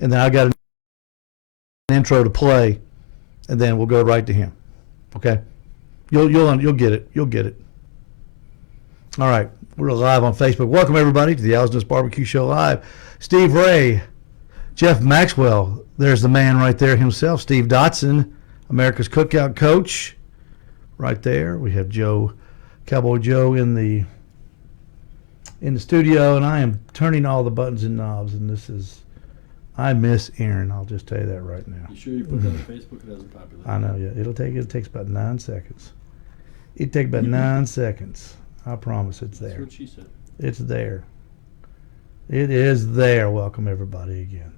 and then I got an intro to play, and then we'll go right to him. Okay, you'll get it. You'll get it. All right, we're live on Facebook. Welcome everybody to the Al's Barbecue Show Live. Steve Ray, Jeff Maxwell. There's the man right there himself, Steve Dotson, America's Cookout Coach. Right there, we have Cowboy Joe in the studio, and I am turning all the buttons and knobs, and I miss Aaron. I'll just tell you that right now. You sure you put that on Facebook? It hasn't populated. I know, yeah. It takes about 9 seconds. It takes about 9 seconds. I promise it's there. That's what she said. It's there. It is there. Welcome everybody again.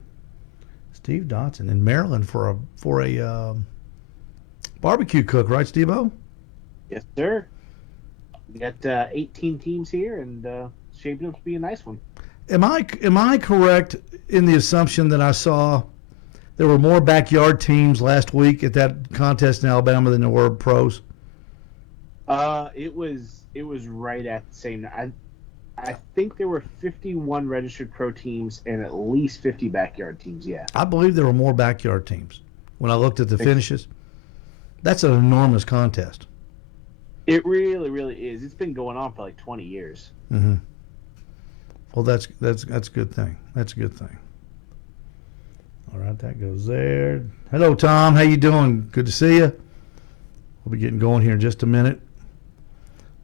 Steve Dotson in Maryland for a barbecue cook, right, Steve-O? Yes, sir. We got 18 teams here, and shaping up to be a nice one. Am I correct in the assumption that I saw there were more backyard teams last week at that contest in Alabama than there were pros? It was right at the same. I think there were 51 registered pro teams and at least 50 backyard teams. Yeah, I believe there were more backyard teams when I looked at the finishes. That's an enormous contest. It really, really is. It's been going on for like 20 years. Mm-hmm. Well, that's a good thing. That's a good thing. All right, that goes there. Hello, Tom. How you doing? Good to see you. We'll be getting going here in just a minute.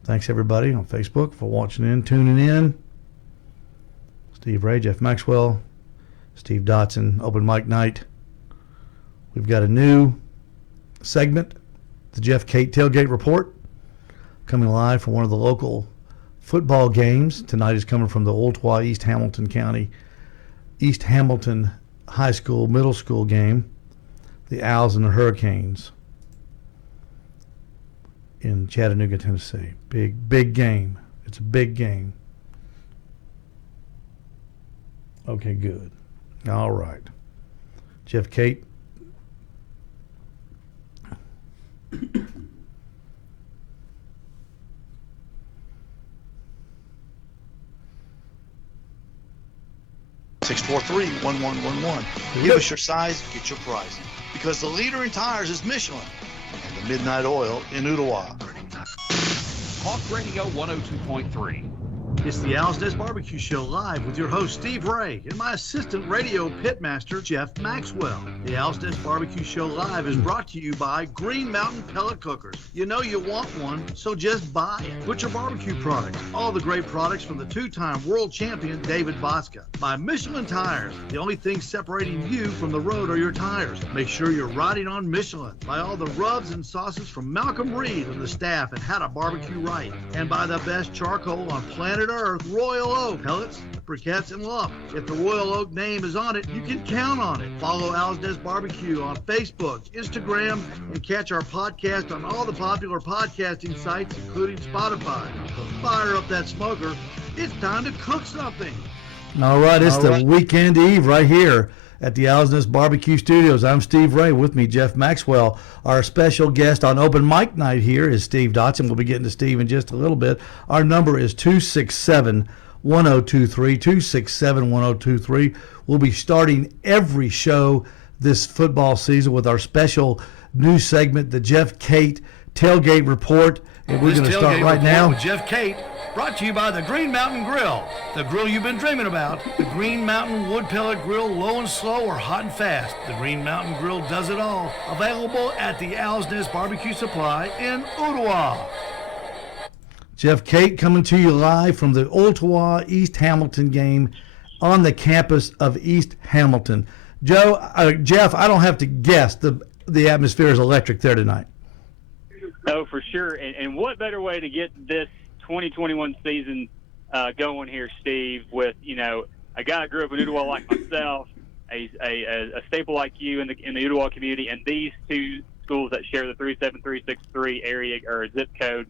Thanks, everybody, on Facebook for watching in, tuning in. Steve Ray, Jeff Maxwell, Steve Dotson, Open Mic Night. We've got a new segment, the Jeff Cate Tailgate Report, coming live from one of the local football games. Tonight is coming from the Ooltewah, East Hamilton County, East Hamilton High School, Middle School game, the Owls and the Hurricanes in Chattanooga, Tennessee. Big game. It's a big game. Okay, good. All right. Jeff Cate. Six 643-1111. Give us your size, get your price. Because the leader in tires is Michelin and the Midnight Oil in Ooltewah. Talk Radio 102.3. It's the Al's Barbecue Show live with your host, Steve Ray, and my assistant radio pitmaster, Jeff Maxwell. The Al's Barbecue Show live is brought to you by Green Mountain Pellet Cookers. You know you want one, so just buy it. Butcher Barbecue Products, all the great products from the two-time world champion, David Botska. By Michelin Tires, the only thing separating you from the road are your tires. Make sure you're riding on Michelin. By all the rubs and sauces from Malcolm Reed and the staff at How to Barbecue Right. And by the best charcoal on planet Earth, Royal Oak. Pellets, briquettes, and lump. If the Royal Oak name is on it, you can count on it. Follow Al's Barbecue on Facebook, Instagram, and catch our podcast on all the popular podcasting sites, including Spotify. So fire up that smoker. It's time to cook something. All right, it's the weekend eve right here at the Al's Barbecue Studios. I'm Steve Ray. With me, Jeff Maxwell. Our special guest on Open Mic Night here is Steve Dotson. We'll be getting to Steve in just a little bit. Our number is 267-1023, 267-1023. We'll be starting every show this football season with our special new segment, the Jeff Cate Tailgate Report. And we're going to start right now with Jeff Cate. Brought to you by the Green Mountain Grill, the grill you've been dreaming about. The Green Mountain Wood Pellet Grill, low and slow or hot and fast. The Green Mountain Grill does it all. Available at the Owl's Nest Barbecue Supply in Ooltewah. Jeff Cate coming to you live from the Ooltewah East Hamilton game on the campus of East Hamilton. Jeff, I don't have to guess, the atmosphere is electric there tonight. Oh, for sure. And what better way to get this 2021 season going here, Steve, with, a guy that grew up in Ooltewah like myself, a staple like you in the Ooltewah community, and these two schools that share the 37363 area or zip code.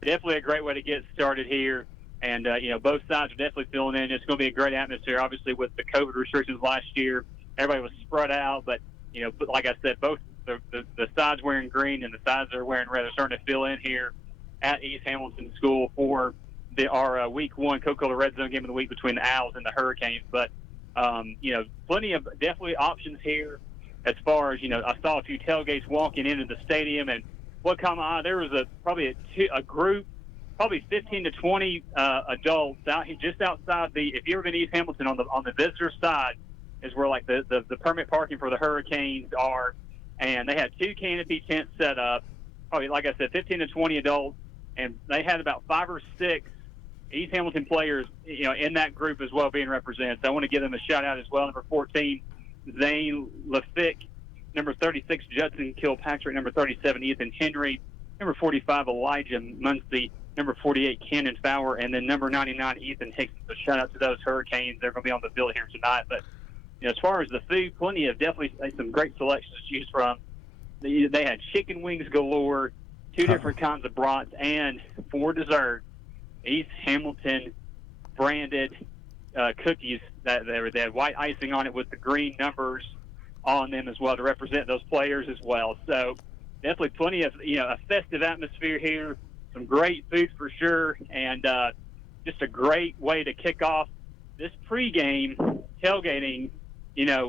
Definitely a great way to get started here. And, both sides are definitely filling in. It's going to be a great atmosphere. Obviously, with the COVID restrictions last year, everybody was spread out. But, but like I said, both the sides wearing green and the sides that are wearing red are starting to fill in here at East Hamilton School for our Week 1 Coca-Cola Red Zone game of the week between the Owls and the Hurricanes. But Plenty of definitely options here as far as, I saw a few tailgates walking into the stadium, and what caught my eye, there was probably a group, probably 15 to 20 adults out here just outside if you ever been to East Hamilton on the visitor side is where like the permit parking for the Hurricanes are, and they had 2 canopy tents set up, probably like I said, 15 to 20 adults, and they had about 5 or 6 East Hamilton players, in that group as well being represented. So I want to give them a shout out as well. Number 14, Zane Lafitte. Number 36, Judson Kilpatrick. Number 37, Ethan Henry. Number 45, Elijah Muncie. Number 48, Cannon Fowler. And then number 99, Ethan Hicks. So shout out to those Hurricanes. They're going to be on the bill here tonight. But as far as the food, plenty of definitely some great selections to choose from. They had chicken wings galore, 2 different kinds of brats, and for dessert, East Hamilton branded cookies that they had white icing on it with the green numbers on them as well to represent those players as well. So definitely plenty of a festive atmosphere here, some great food for sure, and just a great way to kick off this pregame tailgating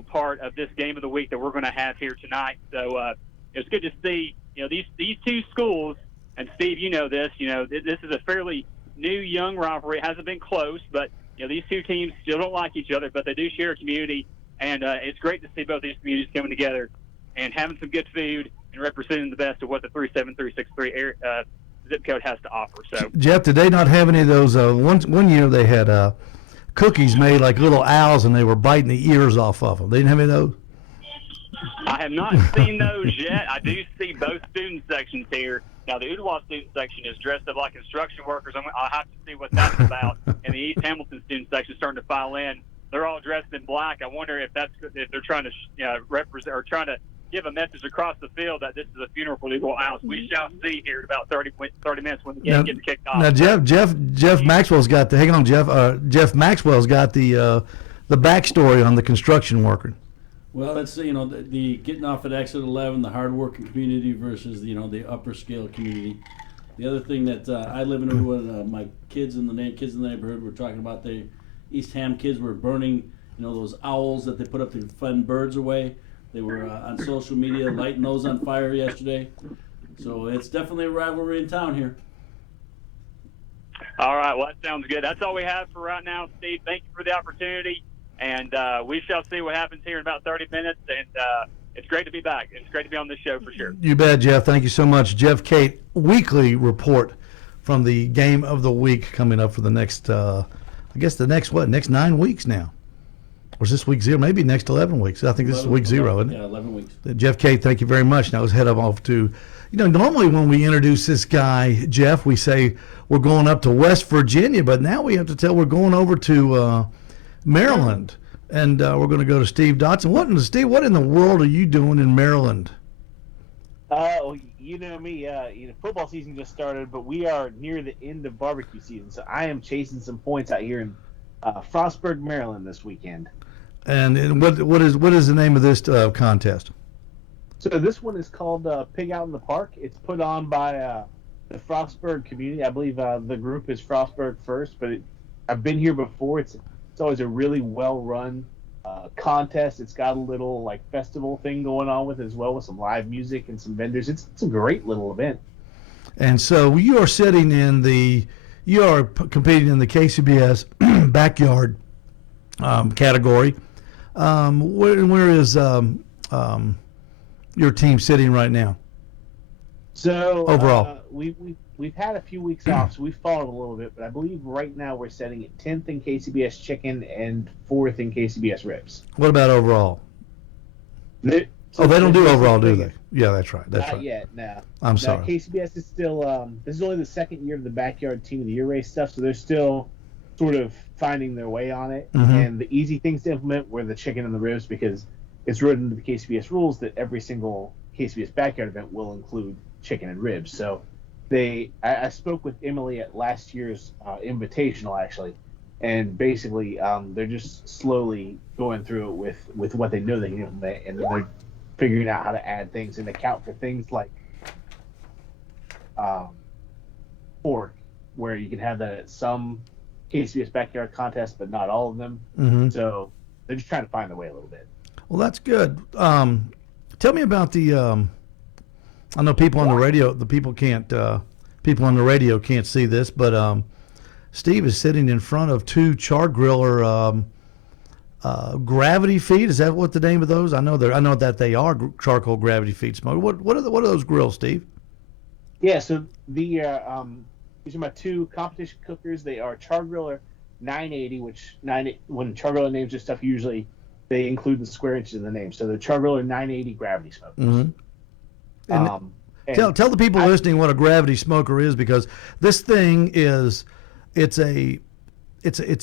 part of this game of the week that we're going to have here tonight. So it's good to see these 2 schools, and Steve, this is a fairly new young rivalry. It hasn't been close, but these 2 teams still don't like each other, but they do share a community, and it's great to see both these communities coming together and having some good food and representing the best of what the 37363 zip code has to offer. So, Jeff, did they not have any of those? One year they had cookies made like little owls, and they were biting the ears off of them. They didn't have any of those? I have not seen those yet. I do see both student sections here. Now, the Ooltewah student section is dressed up like construction workers. I'll have to see what that's about. And the East Hamilton student section is starting to file in. They're all dressed in black. I wonder if they're trying to represent or trying to give a message across the field that this is a funeral for the Ooltewah Owls. We shall see here in about 30 minutes when the game gets kicked off. Now, Jeff Maxwell's got Hang on, Jeff. Jeff Maxwell's got the backstory on the construction worker. Well, it's the getting off at exit 11, the hardworking community versus the upper scale community. The other thing that I live in Ooltewah, my kids in the neighborhood were talking about the East Ham kids were burning those owls that they put up to fend birds away. They were on social media lighting those on fire yesterday. So it's definitely a rivalry in town here. All right, well, that sounds good. That's all we have for right now, Steve. Thank you for the opportunity. And we shall see what happens here in about 30 minutes. And it's great to be back. It's great to be on this show for sure. You bet, Jeff. Thank you so much. Jeff Cate, weekly report from the game of the week coming up for the next, next 9 weeks now. Or is this week 0? Maybe next 11 weeks. I think this is week 0, isn't it? Yeah, 11 weeks. Jeff Cate, thank you very much. Now let's head off to, normally when we introduce this guy, Jeff, we say we're going up to West Virginia, but now we have to tell we're going over to Maryland, and we're going to go to Steve Dotson. What in the world are you doing in Maryland? You know me. Football season just started, but we are near the end of barbecue season, so I am chasing some points out here in Frostburg, Maryland this weekend. And what is the name of this contest? So this one is called Pig Out in the Park. It's put on by the Frostburg community. I believe the group is Frostburg First, but I've been here before. It's always a really well-run contest. It's got a little festival thing going on with it as well, with some live music and some vendors. It's a great little event. And so you are competing in the KCBS backyard category. Where is your team sitting right now? So overall, we've had a few weeks off, so we've fallen a little bit, but I believe right now we're setting at 10th in KCBS chicken and 4th in KCBS ribs. What about overall? They don't do overall, do they? Yeah, that's right. Not yet, no. I'm sorry. KCBS is still, this is only the second year of the backyard team of the year race stuff, so they're still sort of finding their way on it. Mm-hmm. And the easy things to implement were the chicken and the ribs, because it's written into the KCBS rules that every single KCBS backyard event will include chicken and ribs. So I spoke with Emily at last year's invitational, actually, and basically they're just slowly going through it with what they know they can implement, and then they're figuring out how to add things and account for things like pork, where you can have that at some KCBS backyard contests, but not all of them. Mm-hmm. So they're just trying to find their way a little bit. Well, that's good. Tell me about the. I know people on the radio. The people can't. People on the radio can't see this, but Steve is sitting in front of two char griller gravity feed. Is that what the name of those? I know that they are charcoal gravity feed smoke. What are those grills, Steve? Yeah, so these are my two competition cookers. They are Char Griller 980, when Char Griller names their stuff, usually they include the square inches in the name. So the Char Griller 980 gravity smokers. Mm-hmm. Tell the people listening what a gravity smoker is, because this thing is it's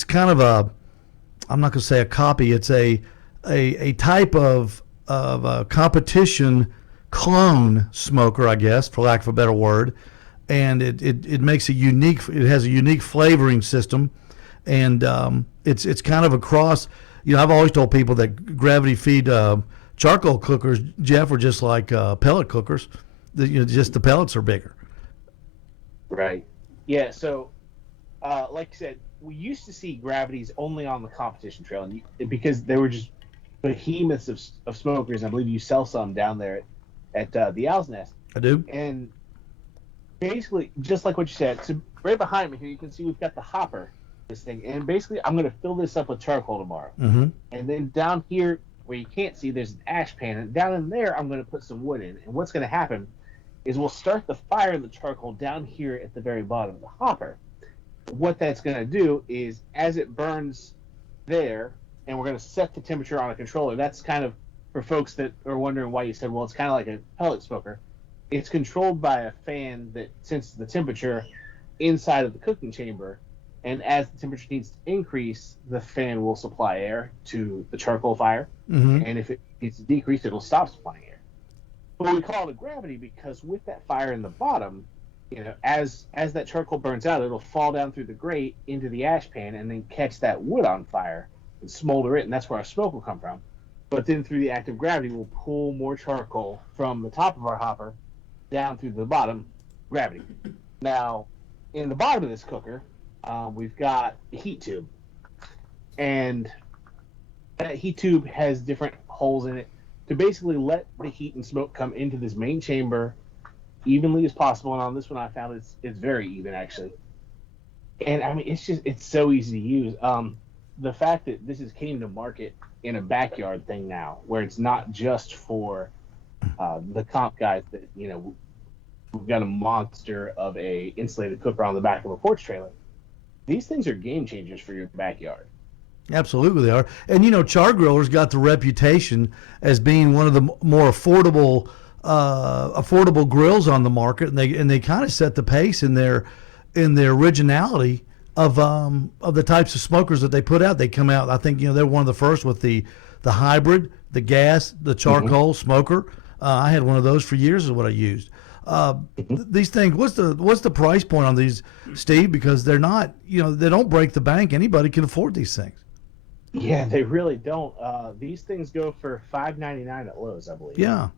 kind of a, I'm not going to say a copy. It's a type of a competition clone smoker, I guess, for lack of a better word, and it makes a unique. It has a unique flavoring system, and it's kind of a cross. I've always told people that gravity feed charcoal cookers, Jeff, are just like pellet cookers. Just the pellets are bigger. Right. Yeah. So, like I said, we used to see gravities only on the competition trail, and because they were just behemoths of smokers. I believe you sell some down there at the Owl's Nest. I do. And basically, just like what you said, so right behind me here, you can see we've got the hopper, this thing, and basically I'm going to fill this up with charcoal tomorrow. Mm-hmm. And then down here where you can't see, there's an ash pan, and down in there I'm going to put some wood in. And what's going to happen is we'll start the fire in the charcoal down here at the very bottom of the hopper. What that's going to do is, as it burns there, and we're going to set the temperature on a controller. That's kind of, for folks that are wondering why you said, well, it's kind of like a pellet smoker. It's controlled by a fan that senses the temperature inside of the cooking chamber, and as the temperature needs to increase, the fan will supply air to the charcoal fire, and if it needs to decrease, it'll stop supplying air. But we call it a gravity because with that fire in the bottom, as that charcoal burns out, it'll fall down through the grate into the ash pan and then catch that wood on fire and smolder it, and that's where our smoke will come from. But then through the act of gravity, we'll pull more charcoal from the top of our hopper down through the bottom, gravity. Now, in the bottom of this cooker, we've got a heat tube. And that heat tube has different holes in it to basically let the heat and smoke come into this main chamber evenly as possible. And on this one, I found it's very even, actually. And, I mean, it's so easy to use. The fact that this came to market in a backyard thing now, where it's not just for the comp guys that, we've got a monster of a insulated cooker on the back of a porch trailer. These things are game changers for your backyard. Absolutely, they are. And char grillers got the reputation as being one of the more affordable grills on the market, and they kind of set the pace in their originality of the types of smokers that they put out. They come out. I think they're one of the first with the hybrid, the gas, the charcoal smoker. I had one of those for years. Is what I used. These things. What's the price point on these, Steve? Because they're not. They don't break the bank. Anybody can afford these things. Yeah, they really don't. These things go for $5.99 at Lowe's, I believe. Yeah.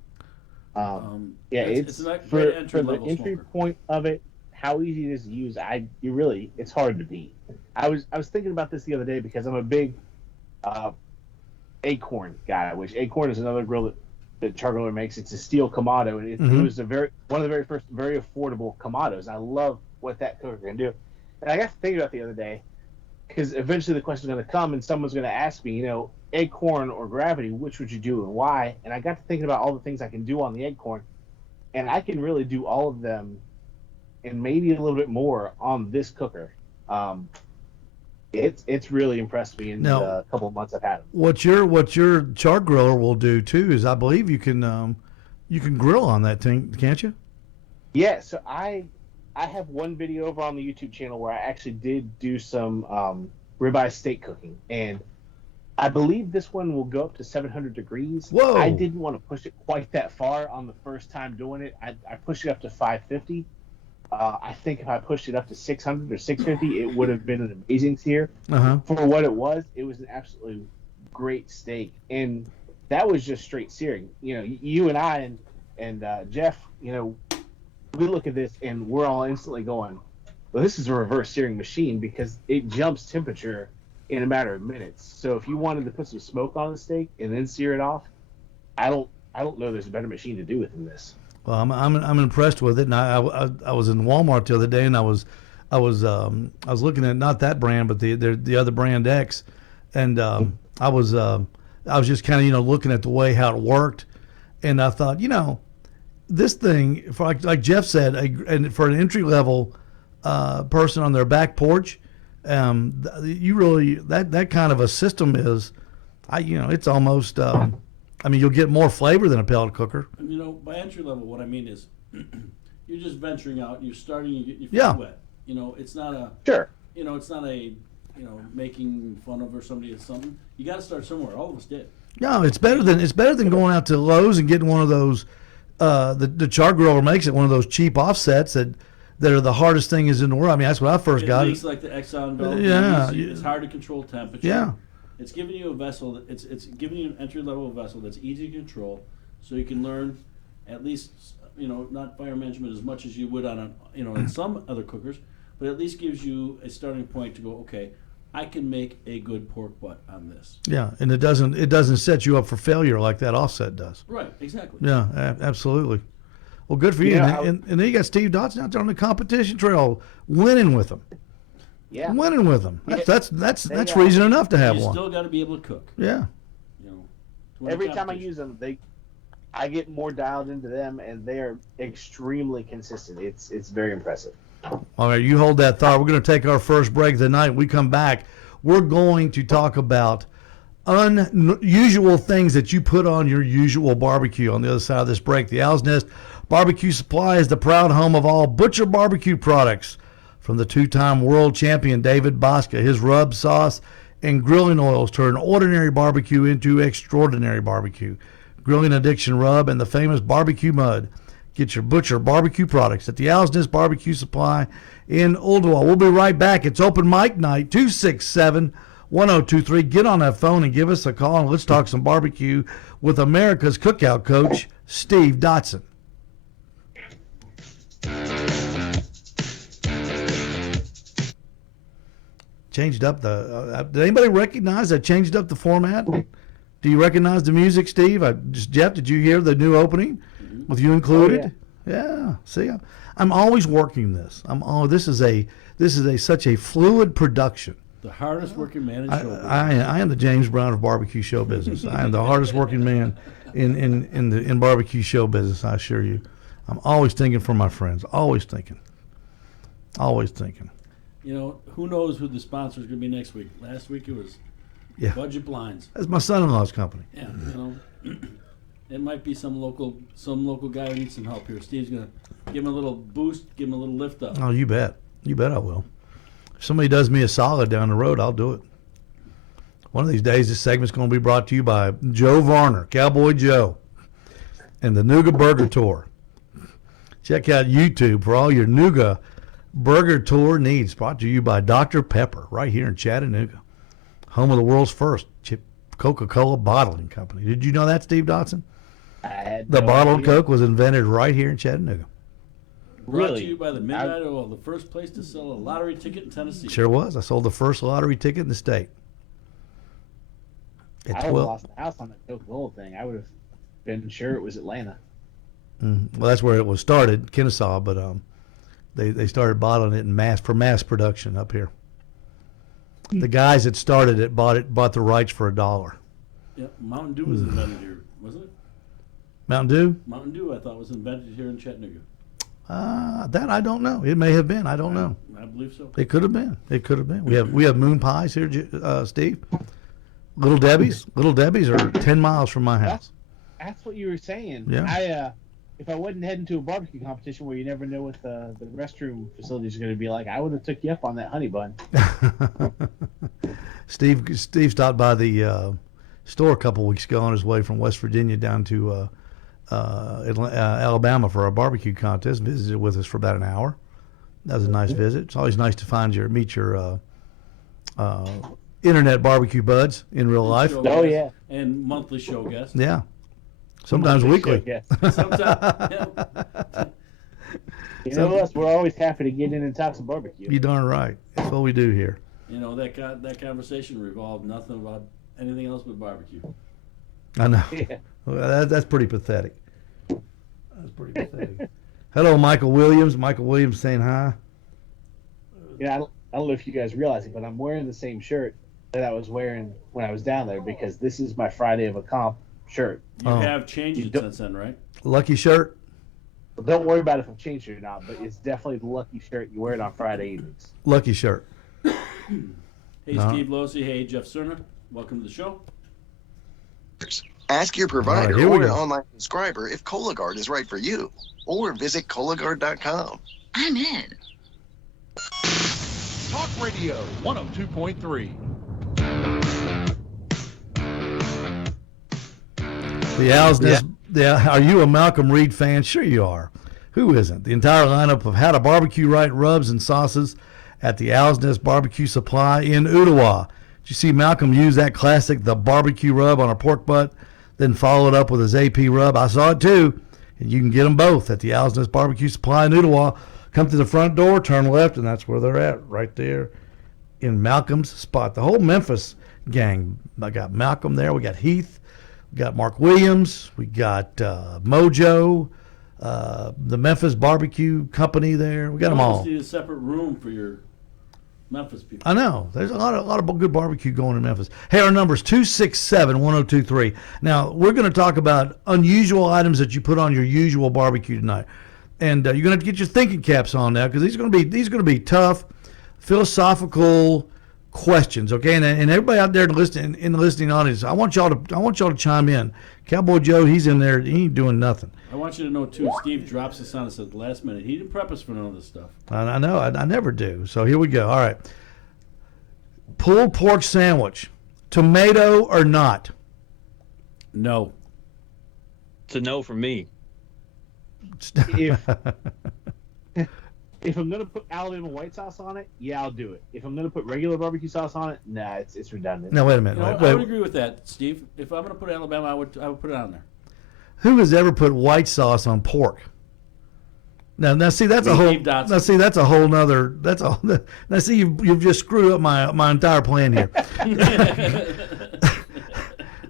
It's a for great entry the level entry smoker. point of it. How easy it is to use, it's hard to beat. I was thinking about this the other day because I'm a big Acorn guy, which Acorn is another grill that Char Griller makes. It's a steel Kamado, and it was one of the very first very affordable Kamados. I love what that cooker can do. And I got to thinking about it the other day, because eventually the question is going to come and someone's going to ask me, Acorn or Gravity, which would you do and why? And I got to thinking about all the things I can do on the Acorn, and I can really do all of them and maybe a little bit more on this cooker. It's really impressed me in the couple of months I've had it. What your char griller will do too is, I believe you can grill on that thing, can't you? Yeah, so I have one video over on the YouTube channel where I actually did do some ribeye steak cooking, and I believe this one will go up to 700 degrees. Whoa! I didn't want to push it quite that far on the first time doing it. I pushed it up to 550. I think if I pushed it up to 600 or 650, it would have been an amazing sear. For what it was an absolutely great steak, and that was just straight searing. You and I and Jeff, we look at this and we're all instantly going, well, this is a reverse searing machine, because it jumps temperature in a matter of minutes. So if you wanted to put some smoke on the steak and then sear it off, I don't know there's a better machine to do it than this. Well, I'm impressed with it, and I was in Walmart the other day, and I was looking at not that brand, but the other brand X, and I was just kind of looking at the way how it worked, and I thought this thing, for like Jeff said, and for an entry level person on their back porch, you really that kind of a system is, it's almost. You'll get more flavor than a pellet cooker. And, by entry level, what I mean is, you're just venturing out. You're starting. You get your feet wet. It's not a. Sure. It's not a. Making fun of or somebody or something. You got to start somewhere. All of us did. No, it's better than going out to Lowe's and getting one of those. The char griller makes it one of those cheap offsets that are the hardest thing is in the world. I mean, that's what I first got. It's like the Exxon valve. Yeah. It's hard to control temperature. Yeah. It's giving you a vessel. It's giving you an entry level vessel that's easy to control, so you can learn, at least not fire management as much as you would on in some other cookers, but at least gives you a starting point to go. Okay, I can make a good pork butt on this. Yeah, and it doesn't set you up for failure like that offset does. Right. Exactly. Yeah, absolutely. Well, good for you. And then you got Steve Dotson out there on the competition trail, winning with them. Yeah, winning with them. That's reason enough to have you one. You still got to be able to cook. Yeah. Every time I use them, I get more dialed into them, and they are extremely consistent. It's very impressive. All right, you hold that thought. We're going to take our first break of the night. When we come back, we're going to talk about unusual things that you put on your usual barbecue. On the other side of this break, the Owl's Nest Barbecue Supply is the proud home of all butcher barbecue products. From the two-time world champion David Bosca, his rub sauce and grilling oils turn ordinary barbecue into extraordinary barbecue. Grilling Addiction Rub and the famous barbecue mud. Get your butcher barbecue products at the Owl's Nest Barbecue Supply in Oldwell. We'll be right back. It's open mic night, 267-1023. Get on that phone and give us a call, and let's talk some barbecue with America's cookout coach, Steve Dotson. Changed up the. Did anybody recognize I changed up the format? Do you recognize the music, Steve? Jeff, did you hear the new opening with you included? Oh, yeah. See, I'm always working this. This is such a fluid production. The hardest working man in show business. I am the James Brown of barbecue show business. I am the hardest working man in barbecue show business. I assure you. I'm always thinking for my friends. Always thinking. Always thinking. Who knows who the sponsor is going to be next week? Last week it was Budget Blinds. That's my son-in-law's company. Yeah, it might be some local guy who needs some help here. Steve's going to give him a little boost, give him a little lift up. Oh, you bet. You bet I will. If somebody does me a solid down the road, I'll do it. One of these days, this segment's going to be brought to you by Joe Varner, Cowboy Joe, and the Nougat Burger Tour. Check out YouTube for all your Nougat Burger Tour needs. Brought to you by Dr. Pepper, right here in Chattanooga, home of the world's first Coca-Cola bottling company. Did you know that, Steve Dotson? The bottled Coke was invented right here in Chattanooga. Brought to you by the Midnight Oil, the first place to sell a lottery ticket in Tennessee. Sure was. I sold the first lottery ticket in the state. I would have lost the house on that Coca-Cola thing. I would have been sure it was Atlanta. Well, that's where it was started, Kennesaw, but they started bottling it for mass production up here. The guys that started it bought the rights for $1. Yeah, Mountain Dew was invented here, wasn't it? Mountain Dew? Mountain Dew, I thought, was invented here in Chattanooga. That I don't know. It may have been. I don't know. I believe so. It could have been. We have moon pies here, Steve. Little Debbie's. Little Debbie's are 10 miles from my house. That's what you were saying. Yeah. If I wasn't heading to a barbecue competition where you never know what the restroom facilities are going to be like, I would have took you up on that honey bun. Steve stopped by the store a couple weeks ago on his way from West Virginia down to Alabama for a barbecue contest. Visited with us for about an hour. That was a nice visit. It's always nice to meet your internet barbecue buds in real life. Oh yeah, and monthly show guests. Yeah. Sometimes weekly. Sometimes, You know us, we're always happy to get in and talk some barbecue. You darn right. That's what we do here. You know, that conversation revolved nothing about anything else but barbecue. I know. Yeah. Well, that's pretty pathetic. That's pretty pathetic. Hello, Michael Williams. Michael Williams saying hi. Yeah, I don't know if you guys realize it, but I'm wearing the same shirt that I was wearing when I was down there because this is my Friday of a comp shirt. You Oh. have changed it since then, right? Lucky shirt. But don't worry about if I've changed it or not, but it's definitely the lucky shirt you wear it on Friday evenings. Lucky shirt. Hey, No. Steve Losey. Hey, Jeff Cerner. Welcome to the show. Ask your provider All right, here we or an go. online subscriber if Cologuard is right for you, or visit Cologuard.com. I'm in. Talk Radio 102.3. The Owl's Nest. Are you a Malcolm Reed fan? Sure you are. Who isn't? The entire lineup of how to barbecue right rubs and sauces at the Owl's Nest Barbecue Supply in Ottawa. Did you see Malcolm use that classic, the barbecue rub on a pork butt, then follow it up with his AP rub? I saw it too. And you can get them both at the Owl's Nest Barbecue Supply in Ottawa. Come to the front door, turn left, and that's where they're at, right there in Malcolm's spot. The whole Memphis gang. I got Malcolm there. We got Heath. We got Mark Williams. We got Mojo. The Memphis Barbecue Company there. We got them You all. almost need a separate room for your Memphis people. I know. There's a lot of good barbecue going in Memphis. Hey, our number is 267-1023. Now, we're going to talk about unusual items that you put on your usual barbecue tonight. And you're going to have to get your thinking caps on now because these are going to be tough, philosophical questions, okay? And everybody out there in the listening audience, I want y'all to chime in. Cowboy Joe, he's in there. He ain't doing nothing. I want you to know, too, Steve drops this on us at the last minute. He didn't prep us for none of this stuff. I know. I never do. So here we go. All right. Pulled pork sandwich. Tomato or not? No. It's a no from me. If I'm gonna put Alabama white sauce on it, yeah, I'll do it. If I'm gonna put regular barbecue sauce on it, nah, it's redundant. No, wait a minute. You know, wait. I would agree with that, Steve. If I'm going to put Alabama, I would put it on there. Who has ever put white sauce on pork? Now see that's a whole. Steve Dotson. Now see that's a whole nother. That's a. Now see you've just screwed up my entire plan here.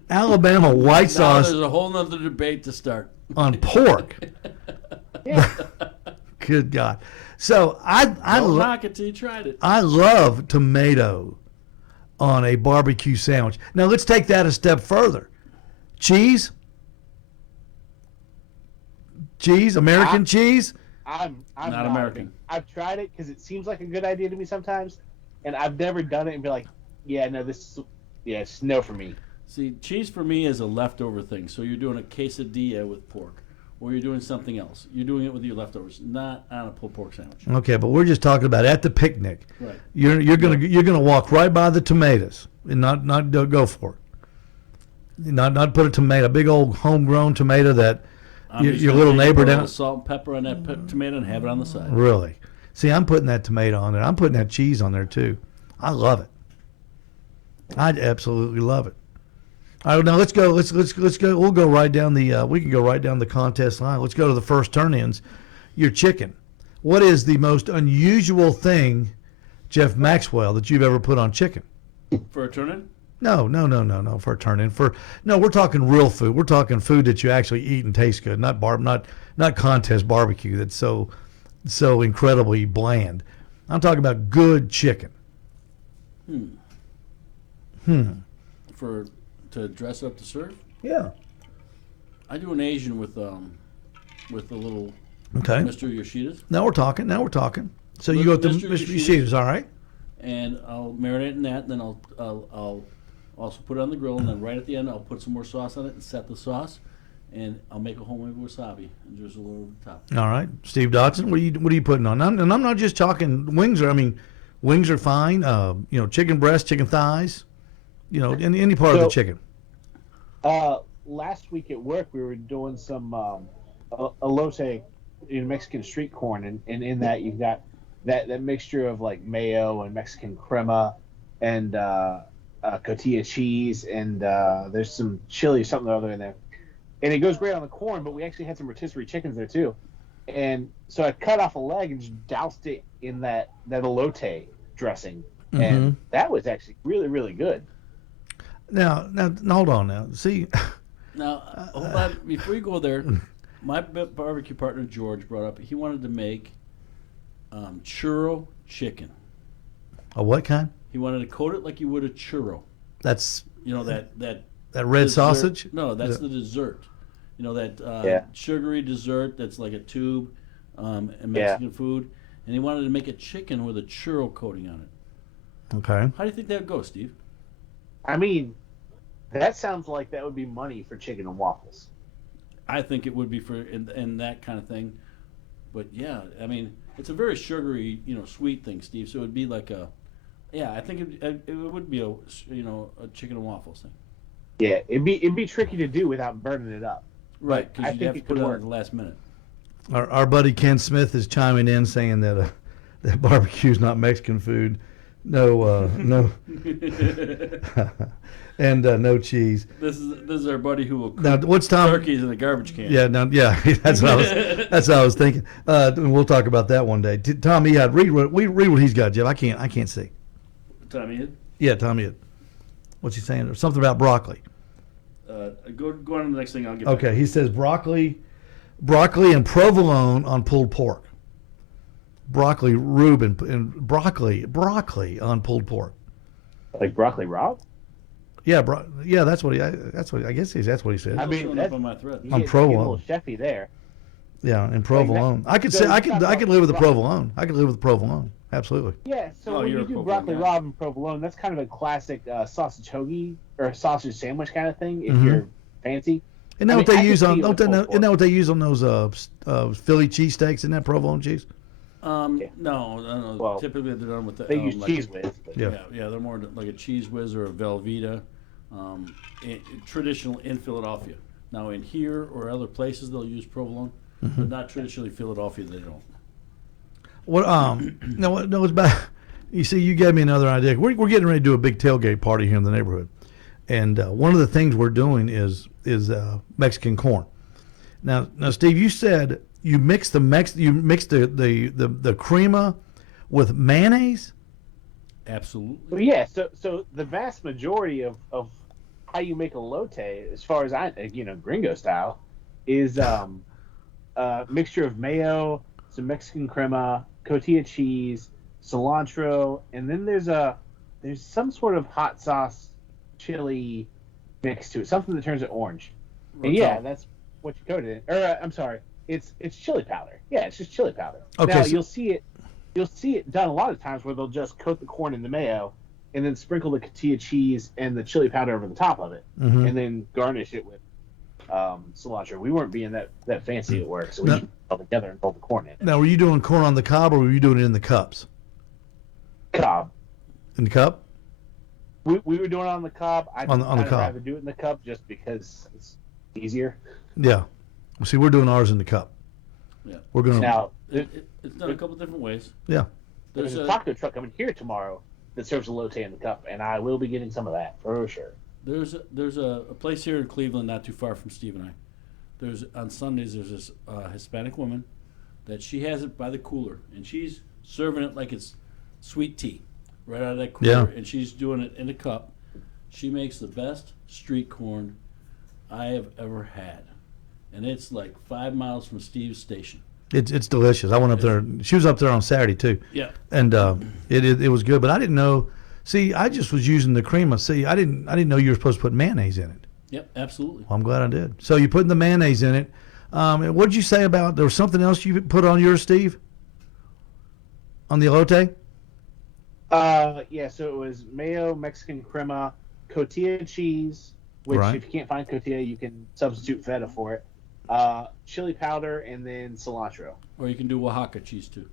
Alabama white Now sauce there's a whole nother debate to start. on pork. Yeah. Good God. So Don't knock it till you tried it. I love tomato on a barbecue sandwich. Now let's take that a step further. Cheese, American cheese. I'm Not American. I've tried it because it seems like a good idea to me sometimes, and I've never done it and be like, yeah, no, it's no for me. See, cheese for me is a leftover thing. So you're doing a quesadilla with pork, or you're doing something else. You're doing it with your leftovers, not on a pulled pork sandwich. Okay, but we're just talking about at the picnic. Right. You're gonna walk right by the tomatoes and not go for it. Not put a tomato, a big old homegrown tomato that I'm just your gonna little take neighbor a little down. salt and pepper on that tomato and have it on the side. Really? See, I'm putting that tomato on there. I'm putting that cheese on there too. I love it. I absolutely love it. All right, now let's go. Let's go. We'll go right down the. We can go right down the contest line. Let's go to the first turn-ins. Your chicken. What is the most unusual thing, Jeff Maxwell, that you've ever put on chicken? For a turn-in? No. For a turn-in. We're talking real food. We're talking food that you actually eat and tastes good. Not contest barbecue that's so incredibly bland. I'm talking about good chicken. To dress up to serve? Yeah. I do an Asian with the little Okay. Mr. Yoshida's, Now we're talking. So you go with the Mr. Mr. Yoshida's. Yoshida's, all right? and I'll marinate in that. And then I'll also put it on the grill, and then right at the end I'll put some more sauce on it and set the sauce, and I'll make a homemade wasabi and drizzle it over the top. All right, Steve Dotson, what are you putting on? And I'm not just talking wings. Wings are fine. Chicken breast, chicken thighs. Any part of the chicken. Last week at work, we were doing some elote, Mexican street corn, and in that you've got that mixture of like mayo and Mexican crema and cotija cheese, and there's some chili or something or other in there, and it goes great on the corn. But we actually had some rotisserie chickens there too, and so I cut off a leg and just doused it in that elote dressing, and that was actually really, really good. Now, hold on. Now, see. Now, hold on. Before you go there, my barbecue partner George brought up he wanted to make churro chicken. A what kind? He wanted to coat it like you would a churro. That's that red dessert. sausage. No, that's the dessert. That sugary dessert that's like a tube, and Mexican food. And he wanted to make a chicken with a churro coating on it. Okay. How do you think that would go, Steve? I mean, that sounds like that would be money for chicken and waffles. I think it would be for in that kind of thing. But yeah, I mean, it's a very sugary, sweet thing, Steve. So it would be like I think it would be a chicken and waffles thing. Yeah, it'd be tricky to do without burning it up. Right, because you have to put it on at the last minute. Our buddy Ken Smith is chiming in saying that that barbecue is not Mexican food. No, and no cheese. This is our buddy who will cook now, what's Tom? Turkeys in a garbage can. Yeah, that's what I was thinking. We'll talk about that one day. Tom Ehud, read what he's got, Jeff. I can't see. Tom Ehud? Yeah, Tom Ehud. What's he saying? Something about broccoli. Go on to the next thing. I'll get. Okay, he says broccoli and provolone on pulled pork. Broccoli rube and broccoli on pulled pork. Like broccoli raw? Yeah, that's what I guess that's what he said. I mean, that's on my thread. On provolone. A little chefy there. Yeah, and provolone. I could live with the provolone. I could live with the provolone. Absolutely. Yeah, so when you do broccoli raw and provolone, that's kind of a classic sausage hoagie or sausage sandwich kind of thing. If you're fancy. Isn't that what they use on? Isn't that what they use on those Philly cheesesteaks? Isn't that provolone cheese? No. Well, typically they're done with the. They use cheese whiz. Yeah, they're more like a cheese whiz or a Velveeta, traditional in Philadelphia. Now in here or other places they'll use provolone, but not traditionally Philadelphia. They don't. What? No, it's bad. You see, you gave me another idea. We're getting ready to do a big tailgate party here in the neighborhood, and one of the things we're doing is Mexican corn. Now, Steve, you said you mix the crema with mayonnaise. Absolutely. Well, yeah. So the vast majority of how you make a elote, as far as gringo style, is a mixture of mayo, some Mexican crema, cotija cheese, cilantro, and then there's some sort of hot sauce, chili mix to it, something that turns it orange. And yeah, that's what you coat it in. Or I'm sorry, it's chili powder. Yeah, it's just chili powder. Okay, now you'll see it done a lot of times where they'll just coat the corn in the mayo and then sprinkle the cotija cheese and the chili powder over the top of it, and then garnish it with cilantro. We weren't being that fancy at work, so we just all together and rolled the corn in. Now, were you doing corn on the cob or were you doing it in the cups? Cob. In the cup? We were doing it on the cob. I'd rather do it in the cup just because it's easier. Yeah. Well, see, we're doing ours in the cup. Yeah. We're going to. Now, it's done a couple different ways. Yeah. There's a taco truck coming here tomorrow that serves elote in the cup, and I will be getting some of that for sure. There's a place here in Cleveland, not too far from Steve and I. On Sundays there's this Hispanic woman that she has it by the cooler, and she's serving it like it's sweet tea, right out of that cooler, and she's doing it in a cup. She makes the best street corn I have ever had, and it's like 5 miles from Steve's station. It's delicious. I went up there. She was up there on Saturday too. Yeah. And it was good, but I didn't know. See, I just was using the crema. See, I didn't know you were supposed to put mayonnaise in it. Yep, absolutely. Well, I'm glad I did. So you put the mayonnaise in it. What did you say about there was something else you put on yours, Steve? On the elote? Yeah. So it was mayo, Mexican crema, cotija cheese, which if you can't find cotija, you can substitute feta for it. Chili powder, and then cilantro. Or you can do Oaxaca cheese too.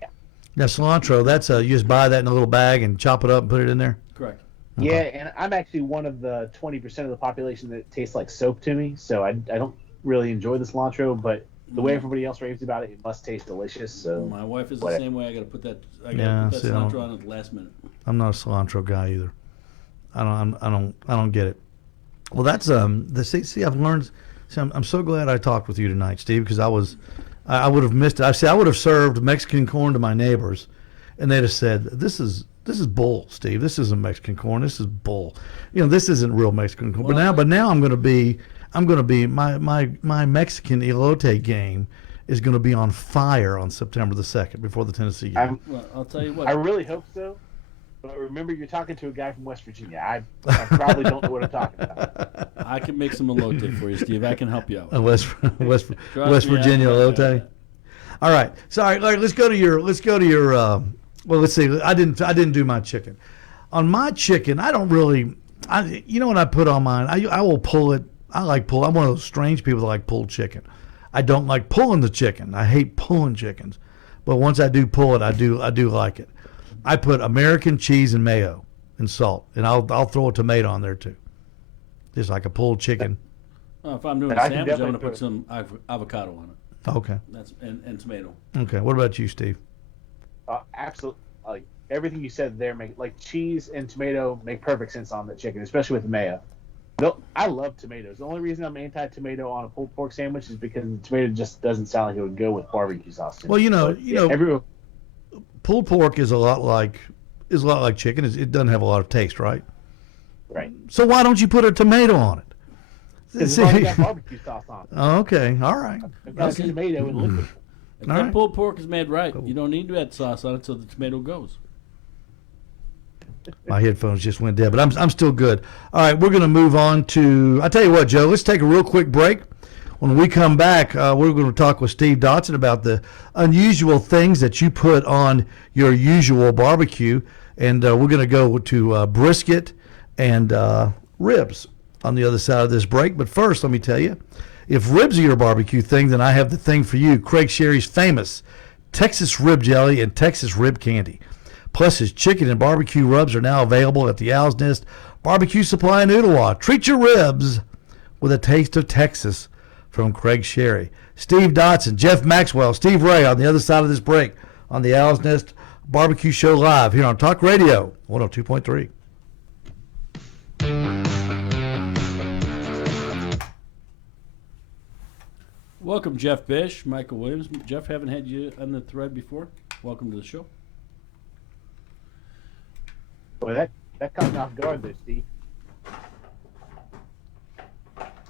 Yeah. Now cilantro, that's you just buy that in a little bag and chop it up and put it in there. Correct. Okay. Yeah, and I'm actually one of the 20% of the population that tastes like soap to me, so I don't really enjoy the cilantro, but the way everybody else raves about it, it must taste delicious. So my wife is the same way. I got to put that. I got to put that cilantro on at the last minute. I'm not a cilantro guy either. I don't get it. Well, that's see I've learned. See, I'm so glad I talked with you tonight, Steve, because I would have missed it. I would have served Mexican corn to my neighbors, and they'd have said, "This is This is bull, Steve. This isn't Mexican corn. This is bull. This isn't real Mexican corn. But now I'm going to be my Mexican elote game is going to be on fire on September the 2nd before the Tennessee game. I'll tell you what. I really hope so. But remember, you're talking to a guy from West Virginia. I probably don't know what I'm talking about. I can make some elote for you, Steve. I can help you out. West Virginia elote. All right. So all right, let's go to your. Well, let's see. I didn't do my chicken. On my chicken, I don't really. What I put on mine? I will pull it. I'm one of those strange people that like pulled chicken. I don't like pulling the chicken. I hate pulling chickens. But once I do pull it, I do like it. I put American cheese and mayo and salt, and I'll throw a tomato on there too, just like a pulled chicken. If I'm doing a sandwich, I'm going to put some avocado on it. Okay. That's and tomato. Okay. What about you, Steve? Absolutely. Like everything you said there, like cheese and tomato make perfect sense on the chicken, especially with the mayo. No, I love tomatoes. The only reason I'm anti-tomato on a pulled pork sandwich is because the tomato just doesn't sound like it would go with barbecue sauce. Well, pulled pork is a lot like chicken. It doesn't have a lot of taste, right? Right. So why don't you put a tomato on it? Because it's already got barbecue sauce on it. Oh, okay. All right. I've got tomato and liquid. If that pulled pork is made right, you don't need to add sauce on it so the tomato goes. My headphones just went dead, but I'm still good. All right, we're going to move on to. I tell you what, Joe. Let's take a real quick break. When we come back, we're going to talk with Steve Dotson about the unusual things that you put on your usual barbecue, and we're going to go to brisket and ribs on the other side of this break. But first, let me tell you, if ribs are your barbecue thing, then I have the thing for you. Craig Sherry's famous Texas rib jelly and Texas rib candy. Plus, his chicken and barbecue rubs are now available at the Owl's Nest Barbecue Supply in Ooltewah. Treat your ribs with a taste of Texas from Craig Sherry. Steve Dotson, Jeff Maxwell, Steve Ray on the other side of this break on the Owl's Nest Barbecue Show Live here on Talk Radio 102.3. Welcome, Jeff Bish, Michael Williams. Jeff, haven't had you on the thread before. Welcome to the show. Boy, that caught me off guard there, Steve.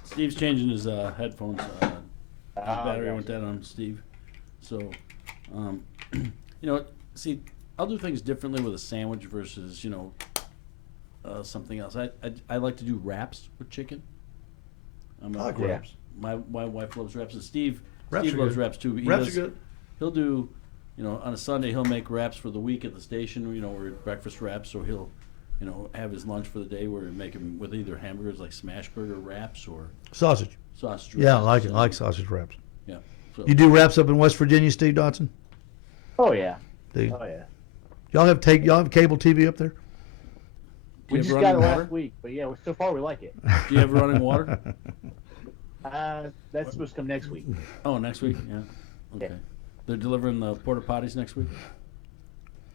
Steve's changing his headphones. His battery went down on Steve. So, see, I'll do things differently with a sandwich versus, something else. I like to do wraps with chicken. I like wraps. My wife loves wraps, and Steve Wraps are loves good. wraps too. Wraps are good. He'll do, on a Sunday he'll make wraps for the week at the station. We're breakfast wraps, so he'll, have his lunch for the day. Where we make him with either hamburgers like smash burger wraps or Sausage. Sausage. Yeah, I wraps. like it. I like sausage wraps. Yeah. So, You do wraps up in West Virginia, Steve Dotson? Oh yeah. Do you? Oh yeah. Y'all have cable TV up there? We just got it last week, but yeah, so far we like it. Do you have running water? That's supposed to come next week. Oh, next week? Yeah. Okay. Yeah. They're delivering the porta potties next week?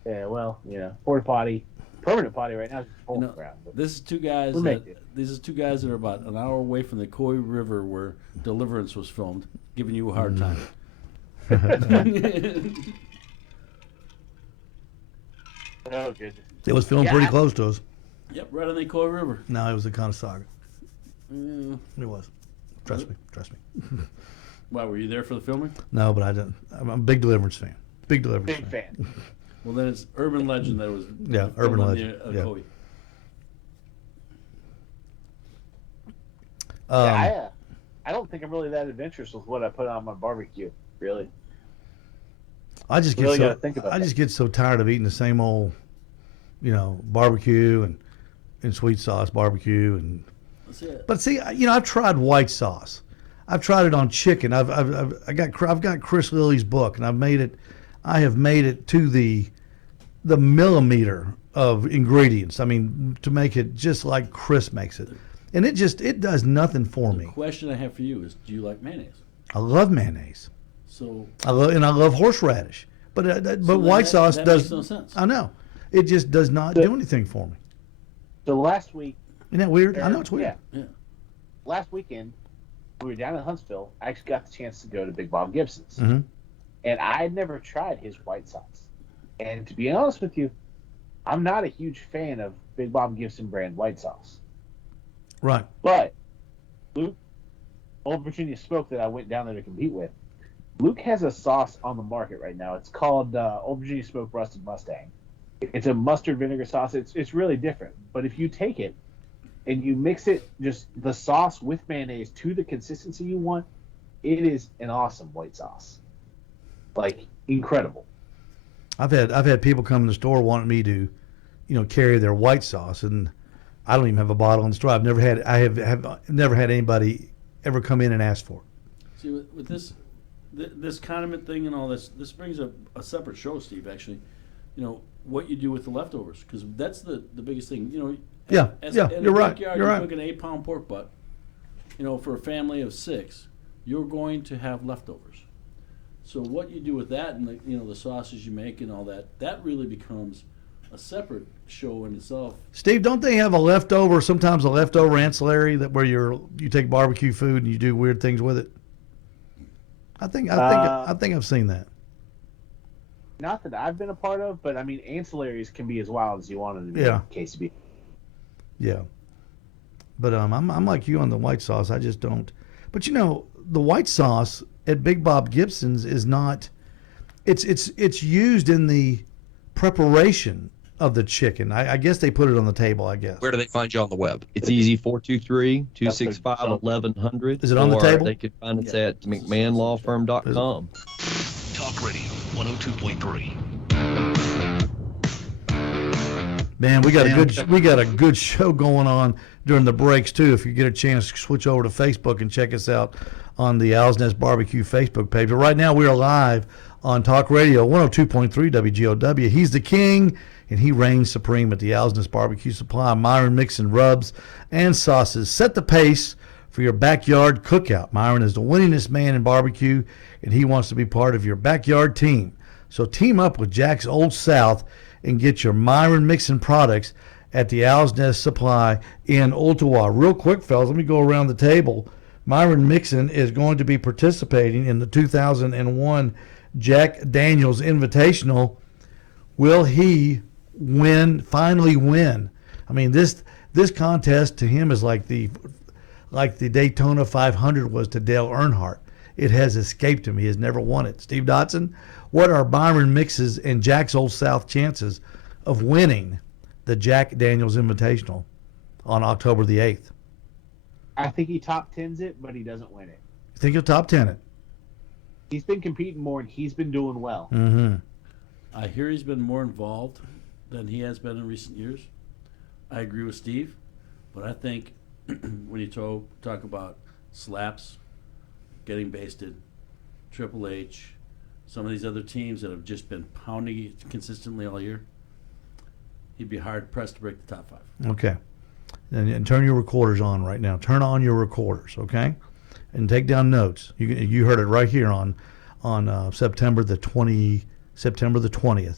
Yeah, well, porta potty, permanent potty right now is just full ground. This is two guys that are about an hour away from the Coy River where Deliverance was filmed, giving you a hard time. Oh, good. It was filmed pretty close to us. Yep, right on the Coy River. No, it was a Conestoga. Yeah. It was. Trust me. Wow, were you there for the filming? No, but I didn't. I'm a big Deliverance fan. Big fan. Well, then it's urban legend that it was. Yeah, urban legend. Yeah. Coy. I don't think I'm really that adventurous with what I put on my barbecue. Really. I just get really so gotta think about that. get so tired of eating the same old, barbecue and sweet sauce barbecue and. That's it. But see, I've tried white sauce. I've tried it on chicken. I've got Chris Lilly's book, and I have made it to the millimeter of ingredients. I mean, to make it just like Chris makes it, and it does nothing for me. The question I have for you is, do you like mayonnaise? I love mayonnaise. So I love horseradish, but white sauce does. Makes no sense. I know, it just does not do anything for me. So last week. Isn't that weird? I know it's weird. Yeah. Last weekend, we were down in Huntsville. I actually got the chance to go to Big Bob Gibson's. Mm-hmm. And I had never tried his white sauce. And to be honest with you, I'm not a huge fan of Big Bob Gibson brand white sauce. Right. But Luke, Old Virginia Smoke that I went down there to compete with, Luke has a sauce on the market right now. It's called Old Virginia Smoke Rusted Mustang. It's a mustard vinegar sauce. It's really different. But if you take it and you mix it, just the sauce with mayonnaise to the consistency you want, it is an awesome white sauce. Like, incredible. I've had people come in the store wanting me to, carry their white sauce, and I don't even have a bottle in the store. I have never had anybody ever come in and ask for it. See, with this condiment thing and all this brings up a separate show, Steve. Actually, what you do with the leftovers, because that's the biggest thing. In You're right. Backyard, You're right. Cook an 8-pound pork butt. For a family of 6, you're going to have leftovers. So what you do with that, and the sauces you make and all that really becomes a separate show in itself. Steve, don't they have sometimes a leftover ancillary where you take barbecue food and you do weird things with it? I think I've seen that. Not that I've been a part of, but I mean, ancillaries can be as wild as you want them to be. Yeah. In KCB. Yeah. But I'm like you on the white sauce. I just don't. But the white sauce at Big Bob Gibson's is not. It's used in the preparation of the chicken. I guess they put it on the table. I guess. Where do they find you on the web? It's easy, 423-265-1100. Is it on the table? Or they could find us at McMahonLawFirm.com. Talk Radio 102.3. Man, we got a good show going on during the breaks too. If you get a chance, switch over to Facebook and check us out on the Owl's Nest Barbecue Facebook page. But right now we are live on Talk Radio 102.3 WGOW. He's the king, and he reigns supreme at the Owl's Nest Barbecue Supply. Myron mixing rubs and sauces. Set the pace for your backyard cookout. Myron is the winningest man in barbecue, and he wants to be part of your backyard team. So team up with Jack's Old South and get your Myron mixing products at the Owl's Nest Supply in Ottawa. Real quick, fellas, let me go around the table. Myron Mixon is going to be participating in the 2001 Jack Daniels Invitational. Will he finally win? I mean, this contest to him is like the Daytona 500 was to Dale Earnhardt. It has escaped him. He has never won it. Steve Dotson, what are Myron Mix's and Jack's Old South chances of winning the Jack Daniels Invitational on October the 8th? I think he top 10s it, but he doesn't win it. You think he'll top 10 it? He's been competing more, and he's been doing well. Mm-hmm. I hear he's been more involved than he has been in recent years. I agree with Steve, but I think when you talk about slaps, getting basted, Triple H, some of these other teams that have just been pounding it consistently all year, he'd be hard-pressed to break the top 5. Okay. And turn your recorders on right now. Turn on your recorders, okay? And take down notes. You heard it right here on September the 20th,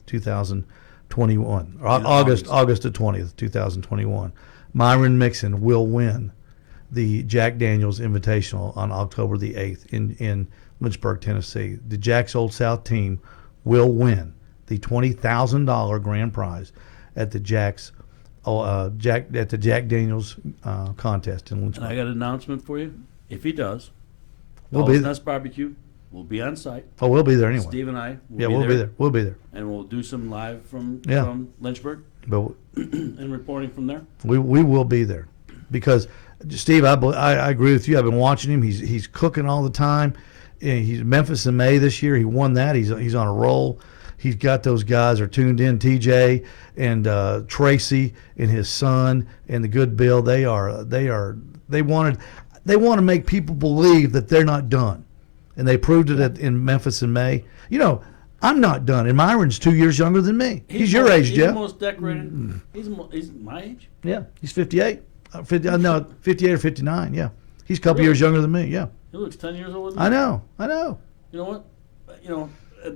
2021. Or August the 20th, 2021. Myron Mixon will win the Jack Daniels Invitational on October the 8th in Lynchburg, Tennessee. The Jack's Old South team will win the $20,000 grand prize at the Jack Daniels contest in Lynchburg. And I got an announcement for you. If he does, We'll be Nest Barbecue will be on site. Oh, we'll be there anyway. Steve and I we'll be there. We'll be there. And we'll do some live from Lynchburg But and reporting from there. we will be there because, Steve, I agree with you. I've been watching him. He's cooking all the time. He's Memphis in May this year. He won that. He's on a roll. He's got those guys are tuned in. TJ and Tracy and his son and the good Bill. They want to make people believe that they're not done, and they proved it in Memphis in May. I'm not done, and Myron's 2 years younger than me. He's your age, Jeff. Jeff. He's the most decorated. He's my age. Yeah, he's 58. 58 or 59. Yeah, he's a couple years younger than me. Yeah. He looks 10 years older than me. I know. You know what?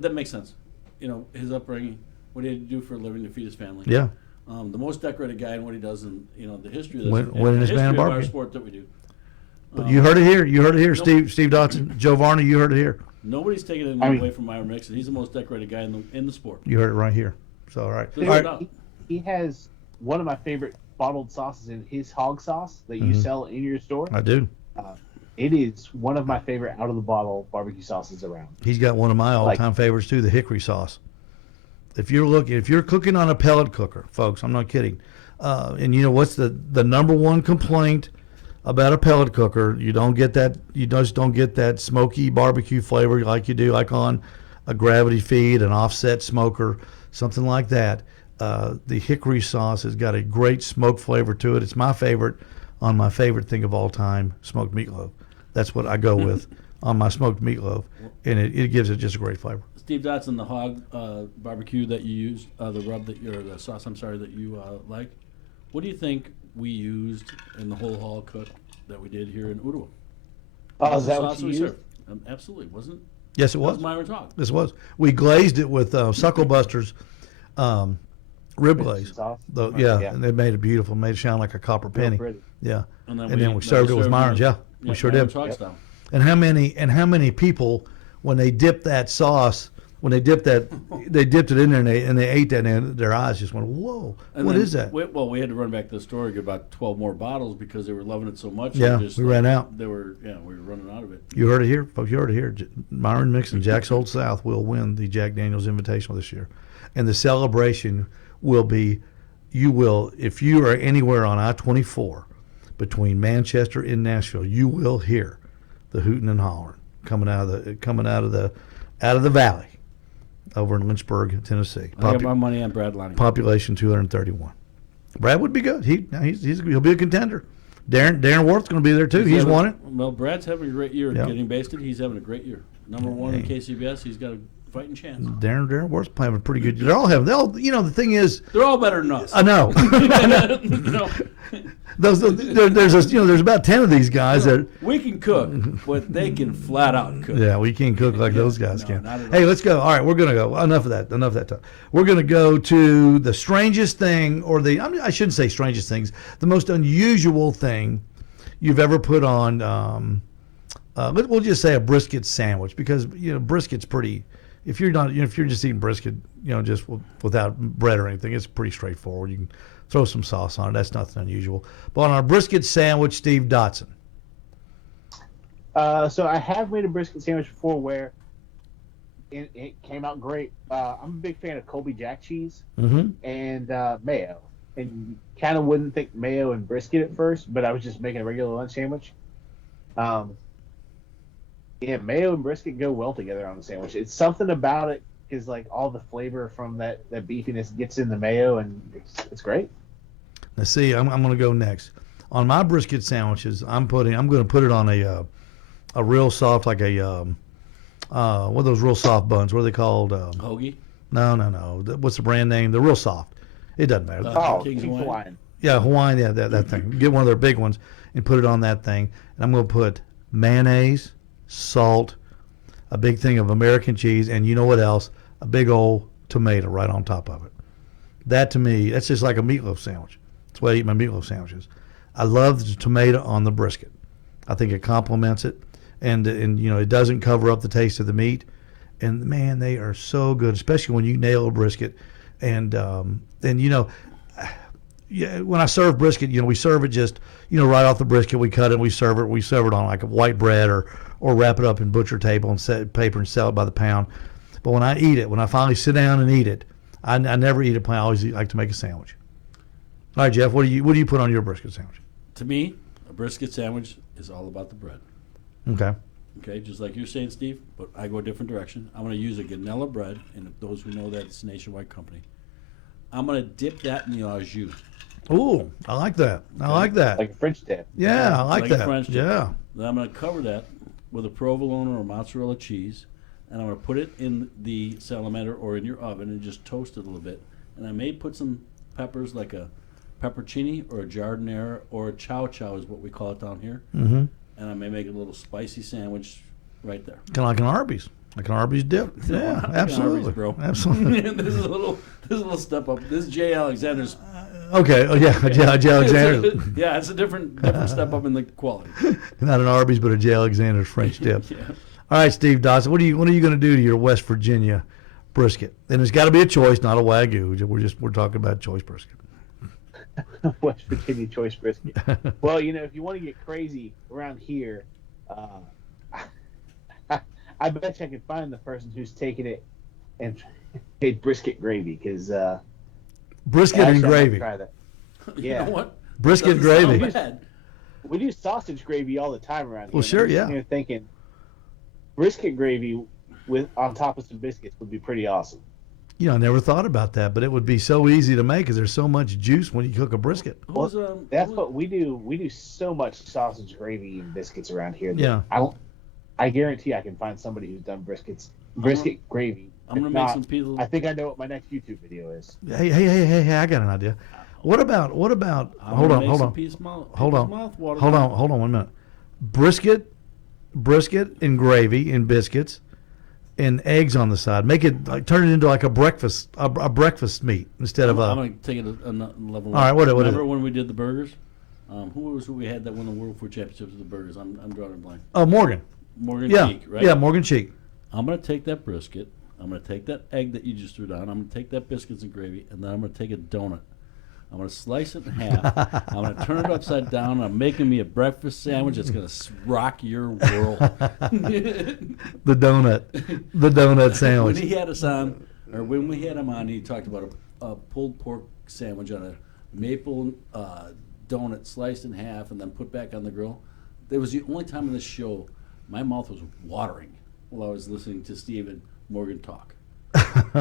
That makes sense. His upbringing, what he had to do for a living to feed his family. Yeah. The most decorated guy in what he does in the history of this, winning his band of our barbecue sport that we do. But you heard it here. Steve Dotson, Joe Varney. You heard it here. Nobody's taking it away from Myron Mixon. He's the most decorated guy in the sport. You heard it right here. So all right. he has one of my favorite bottled sauces in his hog sauce that you sell in your store. I do. It is one of my favorite out of the bottle barbecue sauces around. He's got one of my all-time favorites too, the hickory sauce. If you're cooking on a pellet cooker, folks, I'm not kidding. And you know what's the number one complaint about a pellet cooker? You just don't get that smoky barbecue flavor like you do like on a gravity feed, an offset smoker, something like that. The hickory sauce has got a great smoke flavor to it. It's my favorite on my favorite thing of all time, smoked meatloaf. That's what I go with on my smoked meatloaf, and it gives it just a great flavor. Steve Dotson, the hog barbecue that you use, the sauce, that you like. What do you think we used in the whole hog cook that we did here in Ottawa? Oh, is that what you used? Absolutely, wasn't? Yes, it was. That was Myron talk. This was. We glazed it with Sucklebuster's rib glaze. And they made it beautiful. Made it shine like a copper penny. Yeah. And then we served it with Myron's. Yeah, we sure did. Yep. And how many people, when they dipped that sauce, they dipped it in there and they ate that, and their eyes just went, whoa, what is that? We had to run back to the store and get about 12 more bottles because they were loving it so much. Yeah, we ran out. We were running out of it. You heard it here, folks. You heard it here. Myron Mix and Jack's Old South will win the Jack Daniels Invitational this year. And the celebration will be, if you are anywhere on I-24 between Manchester and Nashville, you will hear the hooting and hollering coming out of the valley over in Lynchburg, Tennessee. I got my money on Brad Lonnie. Population 231. Brad would be good. He'll be a contender. Darren Worth's going to be there too. He's won it. Well, Brad's having a great year getting basted. He's having a great year. Number one in KCBS. He's got a fighting chance. Darren Worth's playing a pretty good. The thing is, they're all better than us. I know. There's about 10 of these guys that we can cook, but they can flat out cook. Yeah, we can't cook like those guys can. Hey, let's go. All right, we're gonna go. Enough of that time. We're gonna go to the strangest thing, I shouldn't say strangest things. The most unusual thing you've ever put on. We'll just say a brisket sandwich, because brisket's pretty. If you're just eating brisket, just without bread or anything, it's pretty straightforward. You can throw some sauce on it. That's nothing unusual. But on our brisket sandwich, Steve Dotson. So I have made a brisket sandwich before where it came out great. I'm a big fan of Colby Jack cheese and mayo. And you kind of wouldn't think mayo and brisket at first, but I was just making a regular lunch sandwich. Mayo and brisket go well together on the sandwich. It's something about it is like all the flavor from that beefiness gets in the mayo, and it's great. Now see, I'm going to go next. On my brisket sandwiches, I'm going to put it on a real soft, like what are those real soft buns? What are they called? Hoagie? No. What's the brand name? They're real soft. It doesn't matter. King's Hawaiian. Yeah, Hawaiian. Yeah, that thing. Get one of their big ones and put it on that thing. And I'm going to put mayonnaise, salt, a big thing of American cheese, and you know what else? A big old tomato right on top of it. That to me, that's just like a meatloaf sandwich. That's the way I eat my meatloaf sandwiches. I love the tomato on the brisket. I think it complements it, and it doesn't cover up the taste of the meat. And man, they are so good, especially when you nail a brisket. And when I serve brisket, we serve it just right off the brisket. We cut it, we serve it on like a white bread or wrap it up in butcher table and set paper and sell it by the pound. But when I eat it, when I finally sit down and eat it, I never eat it plain. I always like to make a sandwich. All right, Jeff, what do you put on your brisket sandwich? To me, a brisket sandwich is all about the bread. Okay, just like you're saying, Steve, but I go a different direction. I'm going to use a Ganella bread, and those who know that, it's a nationwide company. I'm going to dip that in the au jus. Ooh, I like that. Okay. I like that. Like a French dip. Yeah, I like that. French dip. Yeah. Then I'm going to cover that with a provolone or mozzarella cheese, and I'm going to put it in the salamander or in your oven and just toast it a little bit. And I may put some peppers, like a peppercini or a giardiniera or a chow chow is what we call it down here. Mm-hmm. And I may make a little spicy sandwich right there. Kind of like an Arby's. Like an Arby's dip. Yeah, absolutely. Arby's, bro. Absolutely. This is a little step up. This is Jay Alexander's. Okay. Oh, yeah. Jay Alexander. Yeah, it's a different step up in the quality. Not an Arby's, but a Jay Alexander's French dip. Yeah. All right, Steve Dotson. What are you going to do to your West Virginia brisket, and it's got to be a choice, not a Wagyu. We're talking about choice brisket. West Virginia choice brisket. Well, if you want to get crazy around here, I bet you I can find the person who's taken it and made brisket gravy, because brisket and gravy. Try that. You Yeah. know what? Brisket Doesn't sound gravy. bad. We do sausage gravy all the time around here. Well, sure, I'm yeah. sitting here thinking brisket gravy on top of some biscuits would be pretty awesome. I never thought about that, but it would be so easy to make because there's so much juice when you cook a brisket. That's what we do. We do so much sausage gravy and biscuits around here. That Yeah. I guarantee I can find somebody who's done brisket gravy. I'm gonna If make not, some people. I think I know what my next YouTube video is. Hey! I got an idea. What about? I'm Hold gonna on, make hold some on. Hold on. Hold on 1 minute. Brisket and gravy and biscuits and eggs on the side. Make it turn it into like a breakfast meat instead of I'm a. gonna take it a level. All right, what is Remember it? when we did the burgers? Who was we had that won the World Food Championships with the burgers? I'm drawing a blank. Morgan. Morgan Yeah, Cheek, right? yeah, Morgan Cheek. I'm gonna take that brisket. I'm gonna take that egg that you just threw down. I'm gonna take that biscuits and gravy, and then I'm gonna take a donut. I'm gonna slice it in half. I'm gonna turn it upside down. I'm making me a breakfast sandwich that's gonna rock your world. The donut sandwich. When he had us on, or when we had him on, he talked about a pulled pork sandwich on a maple donut sliced in half and then put back on the grill. It was the only time in this show my mouth was watering while I was listening to Steve and Morgan talk.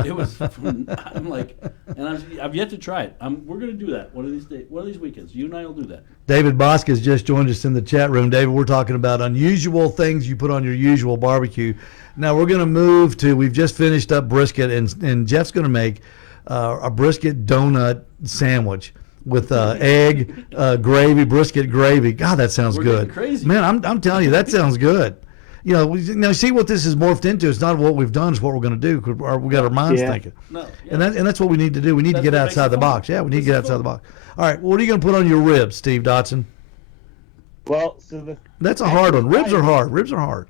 It was. I'm like, and I've yet to try it. We're gonna do that one of these days, one of these weekends. You and I will do that. David Bosk has just joined us in the chat room. David, we're talking about unusual things you put on your usual barbecue. Now we're going to move to. We've just finished up brisket, and Jeff's going to make a brisket donut sandwich with egg, gravy, brisket gravy. God, that sounds We're good. getting crazy. Man, I'm telling you, that sounds good. Now see what this has morphed into. It's not what we've done; it's what we're going to do. We got our minds thinking, No, yeah. and that's what we need to do. We need to get That's what makes outside it the fun. box. Yeah, we need to This get is outside fun. the box. All right, what are you going to put on your ribs, Steve Dotson? Well, That's a hard one. Ribs are hard. Ribs are hard.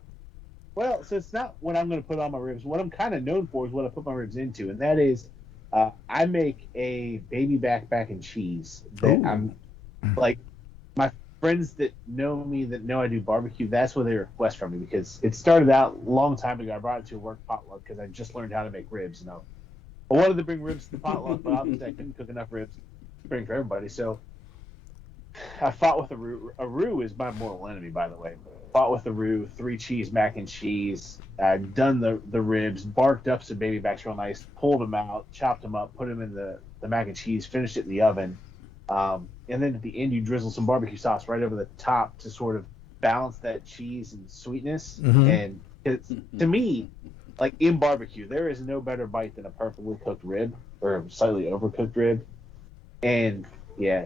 Well, so it's not what I'm going to put on my ribs. What I'm kind of known for is what I put my ribs into, and that is I make a baby back and cheese. That Ooh. I'm like my friends that know me that know I do barbecue. That's what they request from me, because it started out a long time ago. I brought it to a work potluck because I just learned how to make ribs. I wanted to bring ribs to the potluck, but obviously I couldn't cook enough ribs to bring for everybody. So I fought with a roux. A roux is my mortal enemy, by the way. Fought with the roux, 3 cheese mac and cheese. Done the ribs, barked up some baby backs real nice, pulled them out, chopped them up, put them in the mac and cheese, finished it in the oven. And then at the end, you drizzle some barbecue sauce right over the top to sort of balance that cheese and sweetness. Mhm. And to me, like in barbecue, there is no better bite than a perfectly cooked rib or slightly overcooked rib. And yeah,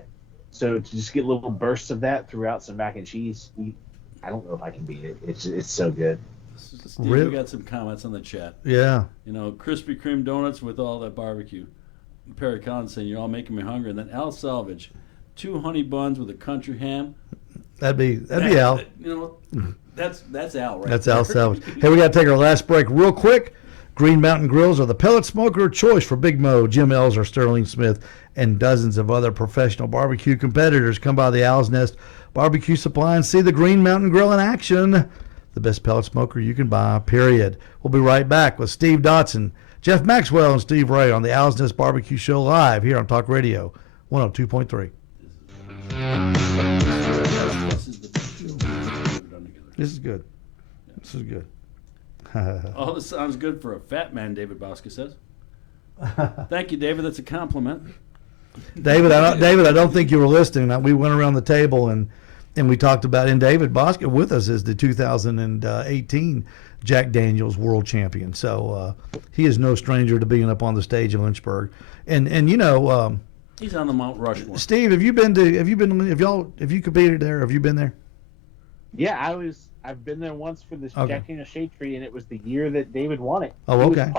so to just get little bursts of that throughout some mac and cheese, I don't know if I can beat it. It's so good. Steve, Rib- we got some comments on the chat. Yeah. Krispy Kreme donuts with all that barbecue. Perry Collins saying, "You're all making me hungry." And then Al Salvage, 2 honey buns with a country ham. That'd be Al. That's Al, right? That's Al Salvage. Hey, we got to take our last break real quick. Green Mountain Grills are the pellet smoker of choice for Big Mo, Jim Elser, Sterling Smith, and dozens of other professional barbecue competitors. Come by the Owl's Nest Barbecue Supply and see the Green Mountain Grill in action. The best pellet smoker you can buy, period. We'll be right back with Steve Dotson, Jeff Maxwell, and Steve Ray on the Owl's Nest Barbecue Show live here on Talk Radio 102.3. This is good. This is good. Oh, this sounds good for a fat man, David Bosca says. Thank you, David. That's a compliment. David, I don't think you were listening. We went around the table and we talked about, and David Bosca with us is the 2018 Jack Daniels World Champion. So he is no stranger to being up on the stage in Lynchburg. And He's on the Mount Rushmore. Steve, have you competed there? Have you been there? Yeah, I've been there once for this Okay. Jack Daniel's Shade Tree, and it was the year that David won it. Oh, okay.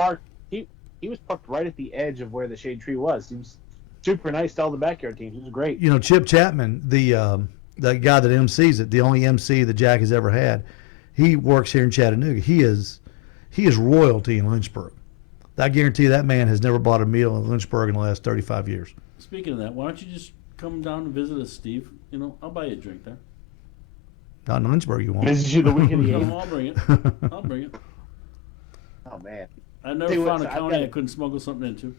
He was parked right at the edge of where the shade tree was. He was super nice to all the backyard teams. It was great. Chip Chapman, the guy that MCs it, the only MC that Jack has ever had, he works here in Chattanooga. He is royalty in Lynchburg. I guarantee that man has never bought a meal in Lynchburg in the last 35 years. Speaking of that, why don't you just come down and visit us, Steve? You know, I'll buy you a drink there. Not in Lynchburg, you won't. Visit you the weekend. No, I'll bring it. I'll bring it. Oh man. I never found a county I couldn't smuggle something into.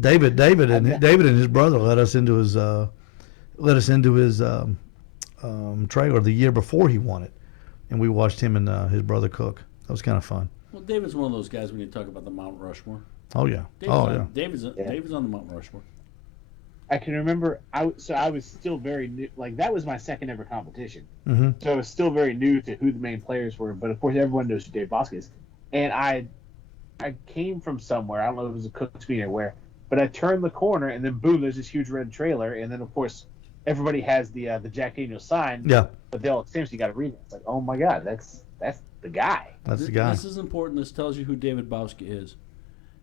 David and his brother let us into his trailer the year before he won it, and we watched him and his brother cook. That was kind of fun. Well, David's one of those guys when you talk about the Mount Rushmore. Oh yeah. David's on the Mount Rushmore. I can remember. I was still very new. Like that was my second ever competition, so I was still very new to who the main players were. But of course, everyone knows who Dave Bosque is. And I came from somewhere. I don't know if it was a Cook's Meet or where, but I turned the corner and then boom, there's this huge red trailer. And then of course, everybody has the Jack Daniels sign. Yeah. But they all essentially got to read it. It's like, oh my God, that's the guy. That's the guy. This is important. This tells you who David Bosque is.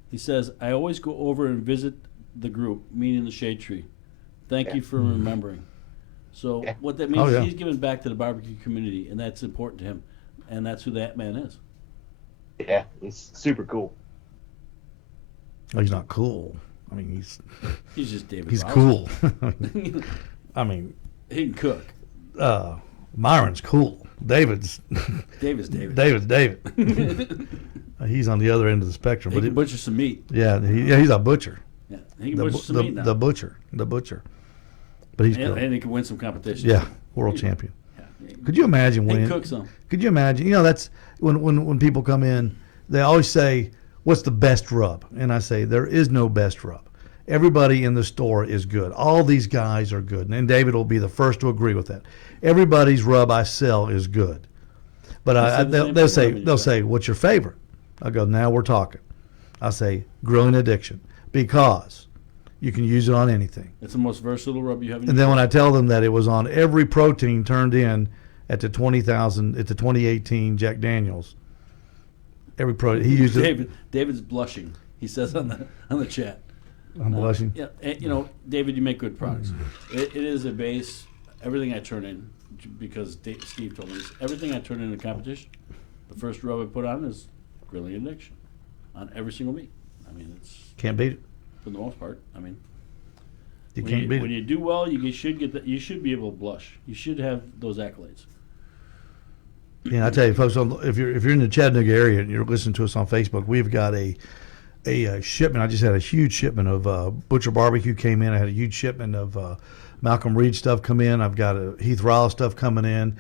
He says, I always go over and visit the group, meaning the Shade Tree. Thank you for remembering. So what that means is he's giving back to the barbecue community, and that's important to him. And that's who that man is. Yeah, he's super cool. Well, he's not cool. I mean, he's just David He's Bosque. cool. I mean, he can cook. Myron's cool. David's David. He's on the other end of the spectrum. He can butcher some meat. Yeah, he's a butcher. Yeah, he can butcher some meat now. The butcher. But he's cool. And he can win some competitions. Yeah, world champion. Yeah. Could you imagine winning? He can cook some. Could you imagine? You know, that's when people come in, they always say, "What's the best rub?" And I say, there is no best rub. Everybody in the store is good. All these guys are good, and David will be the first to agree with that. Everybody's rub I sell is good, but they'll say, "What's your favorite?" I go, "Now we're talking." I say, "Grilling Addiction," because you can use it on anything. It's the most versatile rub you have. And then when I tell them that it was on every protein turned in at the 2018 Jack Daniels, every protein he used it. David's blushing. He says on the chat. I'm blushing. Yeah, you know, David, you make good products. It is a base. Everything I turn in, because Steve told me this, everything I turn in a competition, the first rub I put on is Grilling Addiction on every single meat. I mean, it's can't beat it for the most part. I mean, when you do well, you should get that. You should be able to blush. You should have those accolades. Yeah, I tell you, folks, if you're in the Chattanooga area and you're listening to us on Facebook, we've got a shipment. I just had a huge shipment of Butcher Barbecue came in. I had a huge shipment of Malcolm Reed stuff come in. I've got Heath Rowell stuff coming in.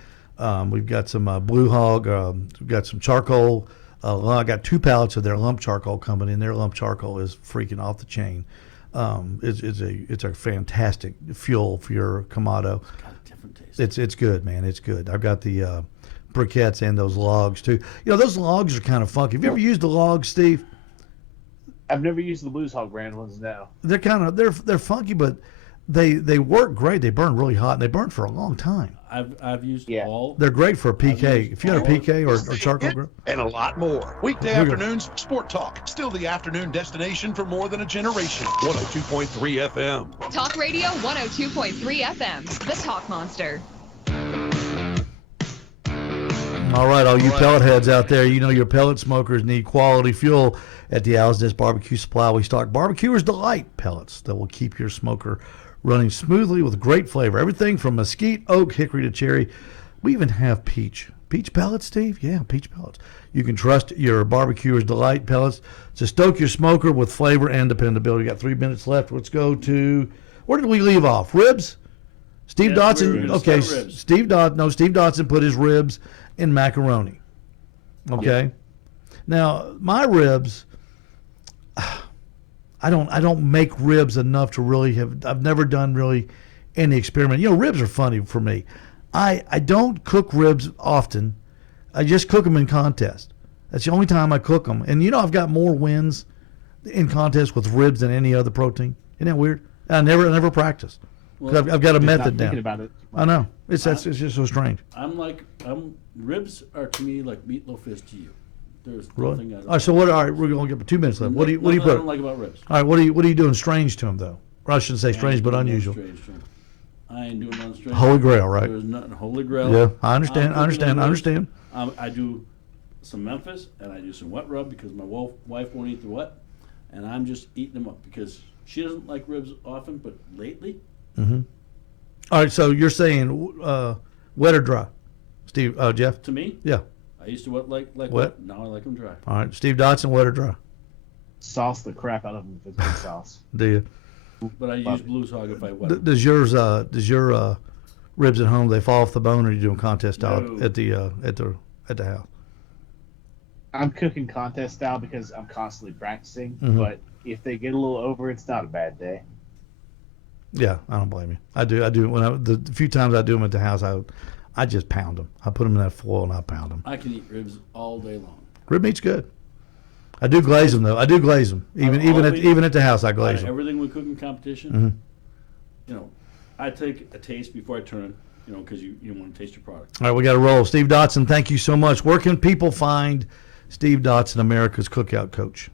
We've got some Blue Hog. We've got some charcoal. I got 2 pallets of their lump charcoal coming in. Their lump charcoal is freaking off the chain. It's a fantastic fuel for your Kamado. It's got a different taste. It's good, man. It's good. I've got the briquettes and those logs too. You know, those logs are kind of funky. Have you ever used the logs, Steve? I've never used the Blues Hog brand ones. No. They're kind of they're funky, but they work great. They burn really hot and they burn for a long time. I've used all. They're great for a PK. If you had a PK or charcoal grill. And a lot more. Weekday afternoons, Sport Talk. Still the afternoon destination for more than a generation. 102.3 FM. Talk Radio 102.3 FM. The Talk Monster. All right, all you pellet heads out there, you know your pellet smokers need quality fuel at the Owl's Nest Barbecue Supply. We stock Barbecuer's Delight pellets that will keep your smoker running smoothly with great flavor. Everything from mesquite, oak, hickory to cherry. We even have peach. Peach pellets, Steve? Yeah, peach pellets. You can trust your Barbecuer's Delight pellets to stoke your smoker with flavor and dependability. We got 3 minutes left. Let's go to, where did we leave off? Ribs? Steve Dotson. Okay, Steve Dotson put his ribs in macaroni. Okay. Now my ribs, I don't make ribs enough to really have. I've never done really any experiment. You know, ribs are funny for me. I don't cook ribs often. I just cook them in contest. That's the only time I cook them. And you know, I've got more wins in contest with ribs than any other protein. Isn't that weird? I never practice. Well, I've got a method down. About it. I know. It's just so strange. Ribs are to me like meatloaf is to you. There's really? nothing. All right. So what? All right, we're going to get 2 minutes left. What do you put? I don't like about ribs. All right. What are you doing strange to them though? Or I shouldn't say strange, but unusual. I ain't doing nothing strange. Holy Grail, right? There's nothing Holy Grail. Yeah, I understand. I understand. I do some Memphis, and I do some wet rub because my wife won't eat the wet, and I'm just eating them up because she doesn't like ribs often, but lately. Mm-hmm. All right, so you're saying wet or dry, Steve? Jeff? To me? Yeah. I used to like wet. Now I like them dry. All right, Steve Dotson, wet or dry? Sauce the crap out of them if it's good sauce. Do you? But I use Blues Hog if I wet them. Does your ribs at home, they fall off the bone, or are you doing contest style No. at the house? I'm cooking contest style because I'm constantly practicing. Mhm. But if they get a little over, it's not a bad day. Yeah, I don't blame you. I do. When the few times I do them at the house, I just pound them. I put them in that foil and I pound them. I can eat ribs all day long. Rib meat's good. I do glaze them though. I do glaze them. Even at the house, I glaze them. Everything we cook in competition, Mhm. you know, I take a taste before I turn it, you know, because you want to taste your product. All right, we got to roll. Steve Dotson, thank you so much. Where can people find Steve Dotson, America's Cookout Coach?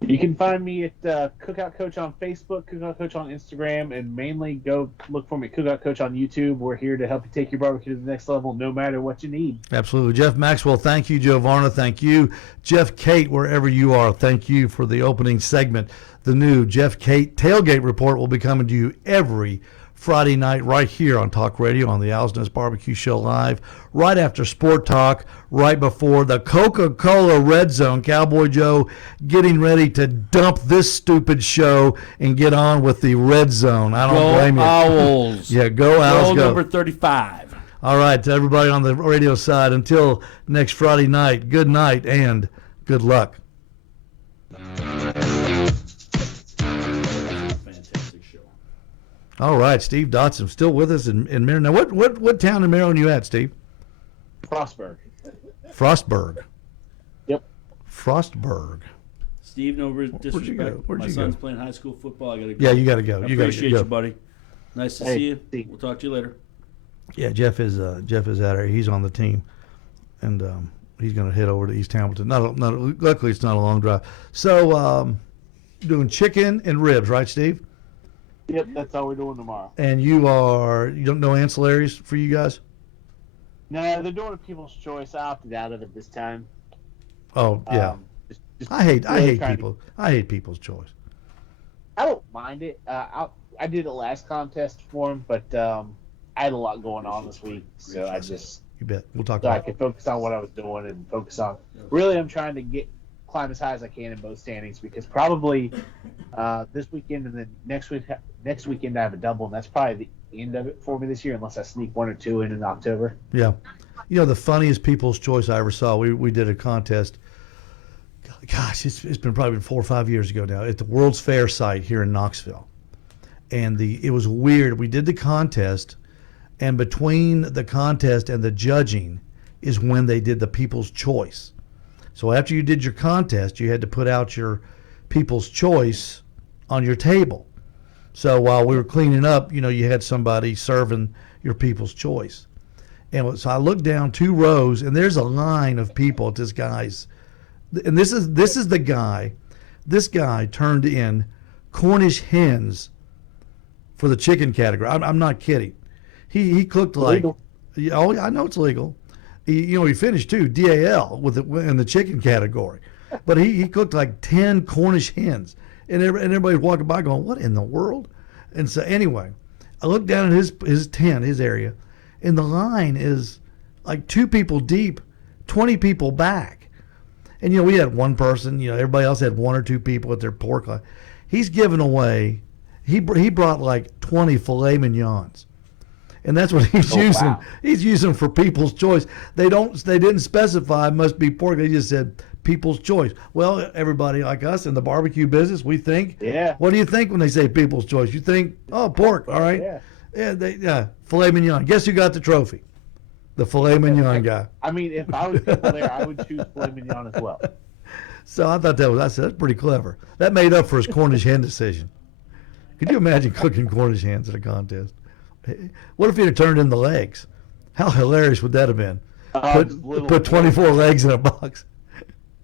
You can find me at Cookout Coach on Facebook, Cookout Coach on Instagram, and mainly go look for me at Cookout Coach on YouTube. We're here to help you take your barbecue to the next level no matter what you need. Absolutely. Jeff Maxwell, thank you. Joe Varna, thank you. Jeff Kate, wherever you are, thank you for the opening segment. The new Jeff Kate Tailgate Report will be coming to you every Friday night right here on Talk Radio on the Owl's Nest Barbecue Show Live, right after Sport Talk, right before the Coca-Cola Red Zone. Cowboy Joe getting ready to dump this stupid show and get on with the Red Zone. I don't blame you. Owls. Yeah, go Owls, go. Number 35. All right, to everybody on the radio side, until next Friday night, good night and good luck. Fantastic show. All right, Steve Dotson still with us in Maryland. Now, what town in Maryland you at, Steve? Frostburg. Frostburg. Yep. Frostburg. Steve, no disrespect. Where'd you go? Where'd My you son's go? playing high school football. I gotta go. Yeah, you got to go. I You got to appreciate go. you, buddy. Nice to Hey, see you. Steve. We'll talk to you later. Yeah, Jeff is out there. He's on the team, and he's going to head over to East Hamilton. Luckily, it's not a long drive. So, doing chicken and ribs, right, Steve? Yep, that's all we're doing tomorrow. And you don't know ancillaries for you guys? No, they're doing a People's Choice. I opted out of it this time. Oh yeah. Just I hate really trying people. I hate people's choice. I don't mind it. I did it last contest for him, but I had a lot going on this week, so I just You bet. We'll talk so I about it. could focus on what I was doing and focus on. Really, I'm trying to climb as high as I can in both standings because probably this weekend and then next weekend I have a double, and that's probably the end of it for me this year, unless I sneak one or two in October. Yeah. You know, the funniest people's choice I ever saw, we did a contest. Gosh, it's been probably 4 or 5 years ago now at the World's Fair site here in Knoxville. And it was weird. We did the contest, and between the contest and the judging is when they did the people's choice. So after you did your contest, you had to put out your people's choice on your table. So while we were cleaning up, you had somebody serving your people's choice. And so I looked down 2 rows, and there's a line of people at this guy's. And this is the guy. This guy turned in Cornish hens for the chicken category. I'm not kidding. He cooked like. Legal. Oh, I know it's legal. He finished too DAL in the chicken category, but he cooked like 10 Cornish hens, and everybody's walking by going, "What in the world?" And so anyway, I looked down at his tent, his area, and the line is like 2 people deep, 20 people back. And, we had one person, everybody else had 1 or 2 people at their pork line. He's giving away, he brought like 20 filet mignons. And that's what he's using. Wow. He's using for people's choice. They didn't specify it must be pork. They just said people's choice. Well, everybody like us in the barbecue business, we think. Yeah. What do you think when they say people's choice? You think, oh, pork, all right. Yeah. Yeah, filet mignon. Guess who got the trophy? The filet mignon guy. I mean, if I was people there, I would choose filet mignon as well. So I thought that's pretty clever. That made up for his Cornish hen decision. Could you imagine cooking Cornish hens at a contest? What if he'd have turned in the legs? How hilarious would that have been? Put 24 legs in a box.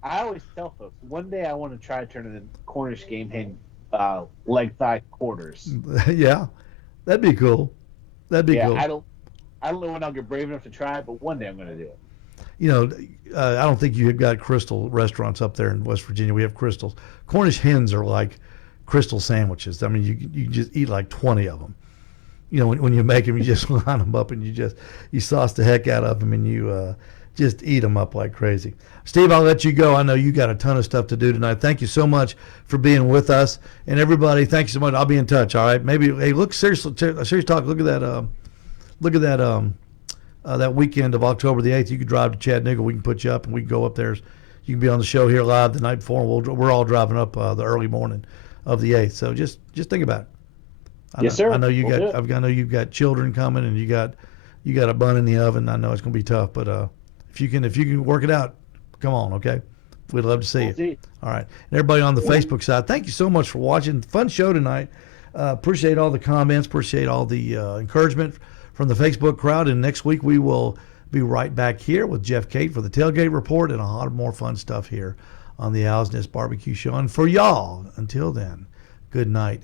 I always tell folks, one day I want to try turning in Cornish game hen leg thigh quarters. Yeah, that'd be cool. That'd be cool. I don't know when I'll get brave enough to try it, but one day I'm going to do it. I don't think you have got Crystal restaurants up there in West Virginia. We have Crystals. Cornish hens are like Crystal sandwiches. I mean, you just eat like 20 of them. When you make them, you just line them up and you sauce the heck out of them and you just eat them up like crazy. Steve, I'll let you go. I know you got a ton of stuff to do tonight. Thank you so much for being with us, and everybody, thank you so much. I'll be in touch. All right, maybe look seriously. Serious talk. Look at that. That weekend of October the 8th, you could drive to Chattanooga. We can put you up, and we can go up there. You can be on the show here live the night before. And we're all driving up the early morning of the 8th. So just think about it. Yes, sir. I know I know you've got children coming, and you got a bun in the oven. I know it's going to be tough, but if you can work it out, come on, okay? We'd love to see you. All right. And everybody on the Facebook side, thank you so much for watching. Fun show tonight. Appreciate all the comments. Appreciate all the encouragement from the Facebook crowd. And next week we will be right back here with Jeff Cate for the Tailgate Report and a lot more fun stuff here on the Owl's Nest Barbecue Show. And for y'all, until then, good night.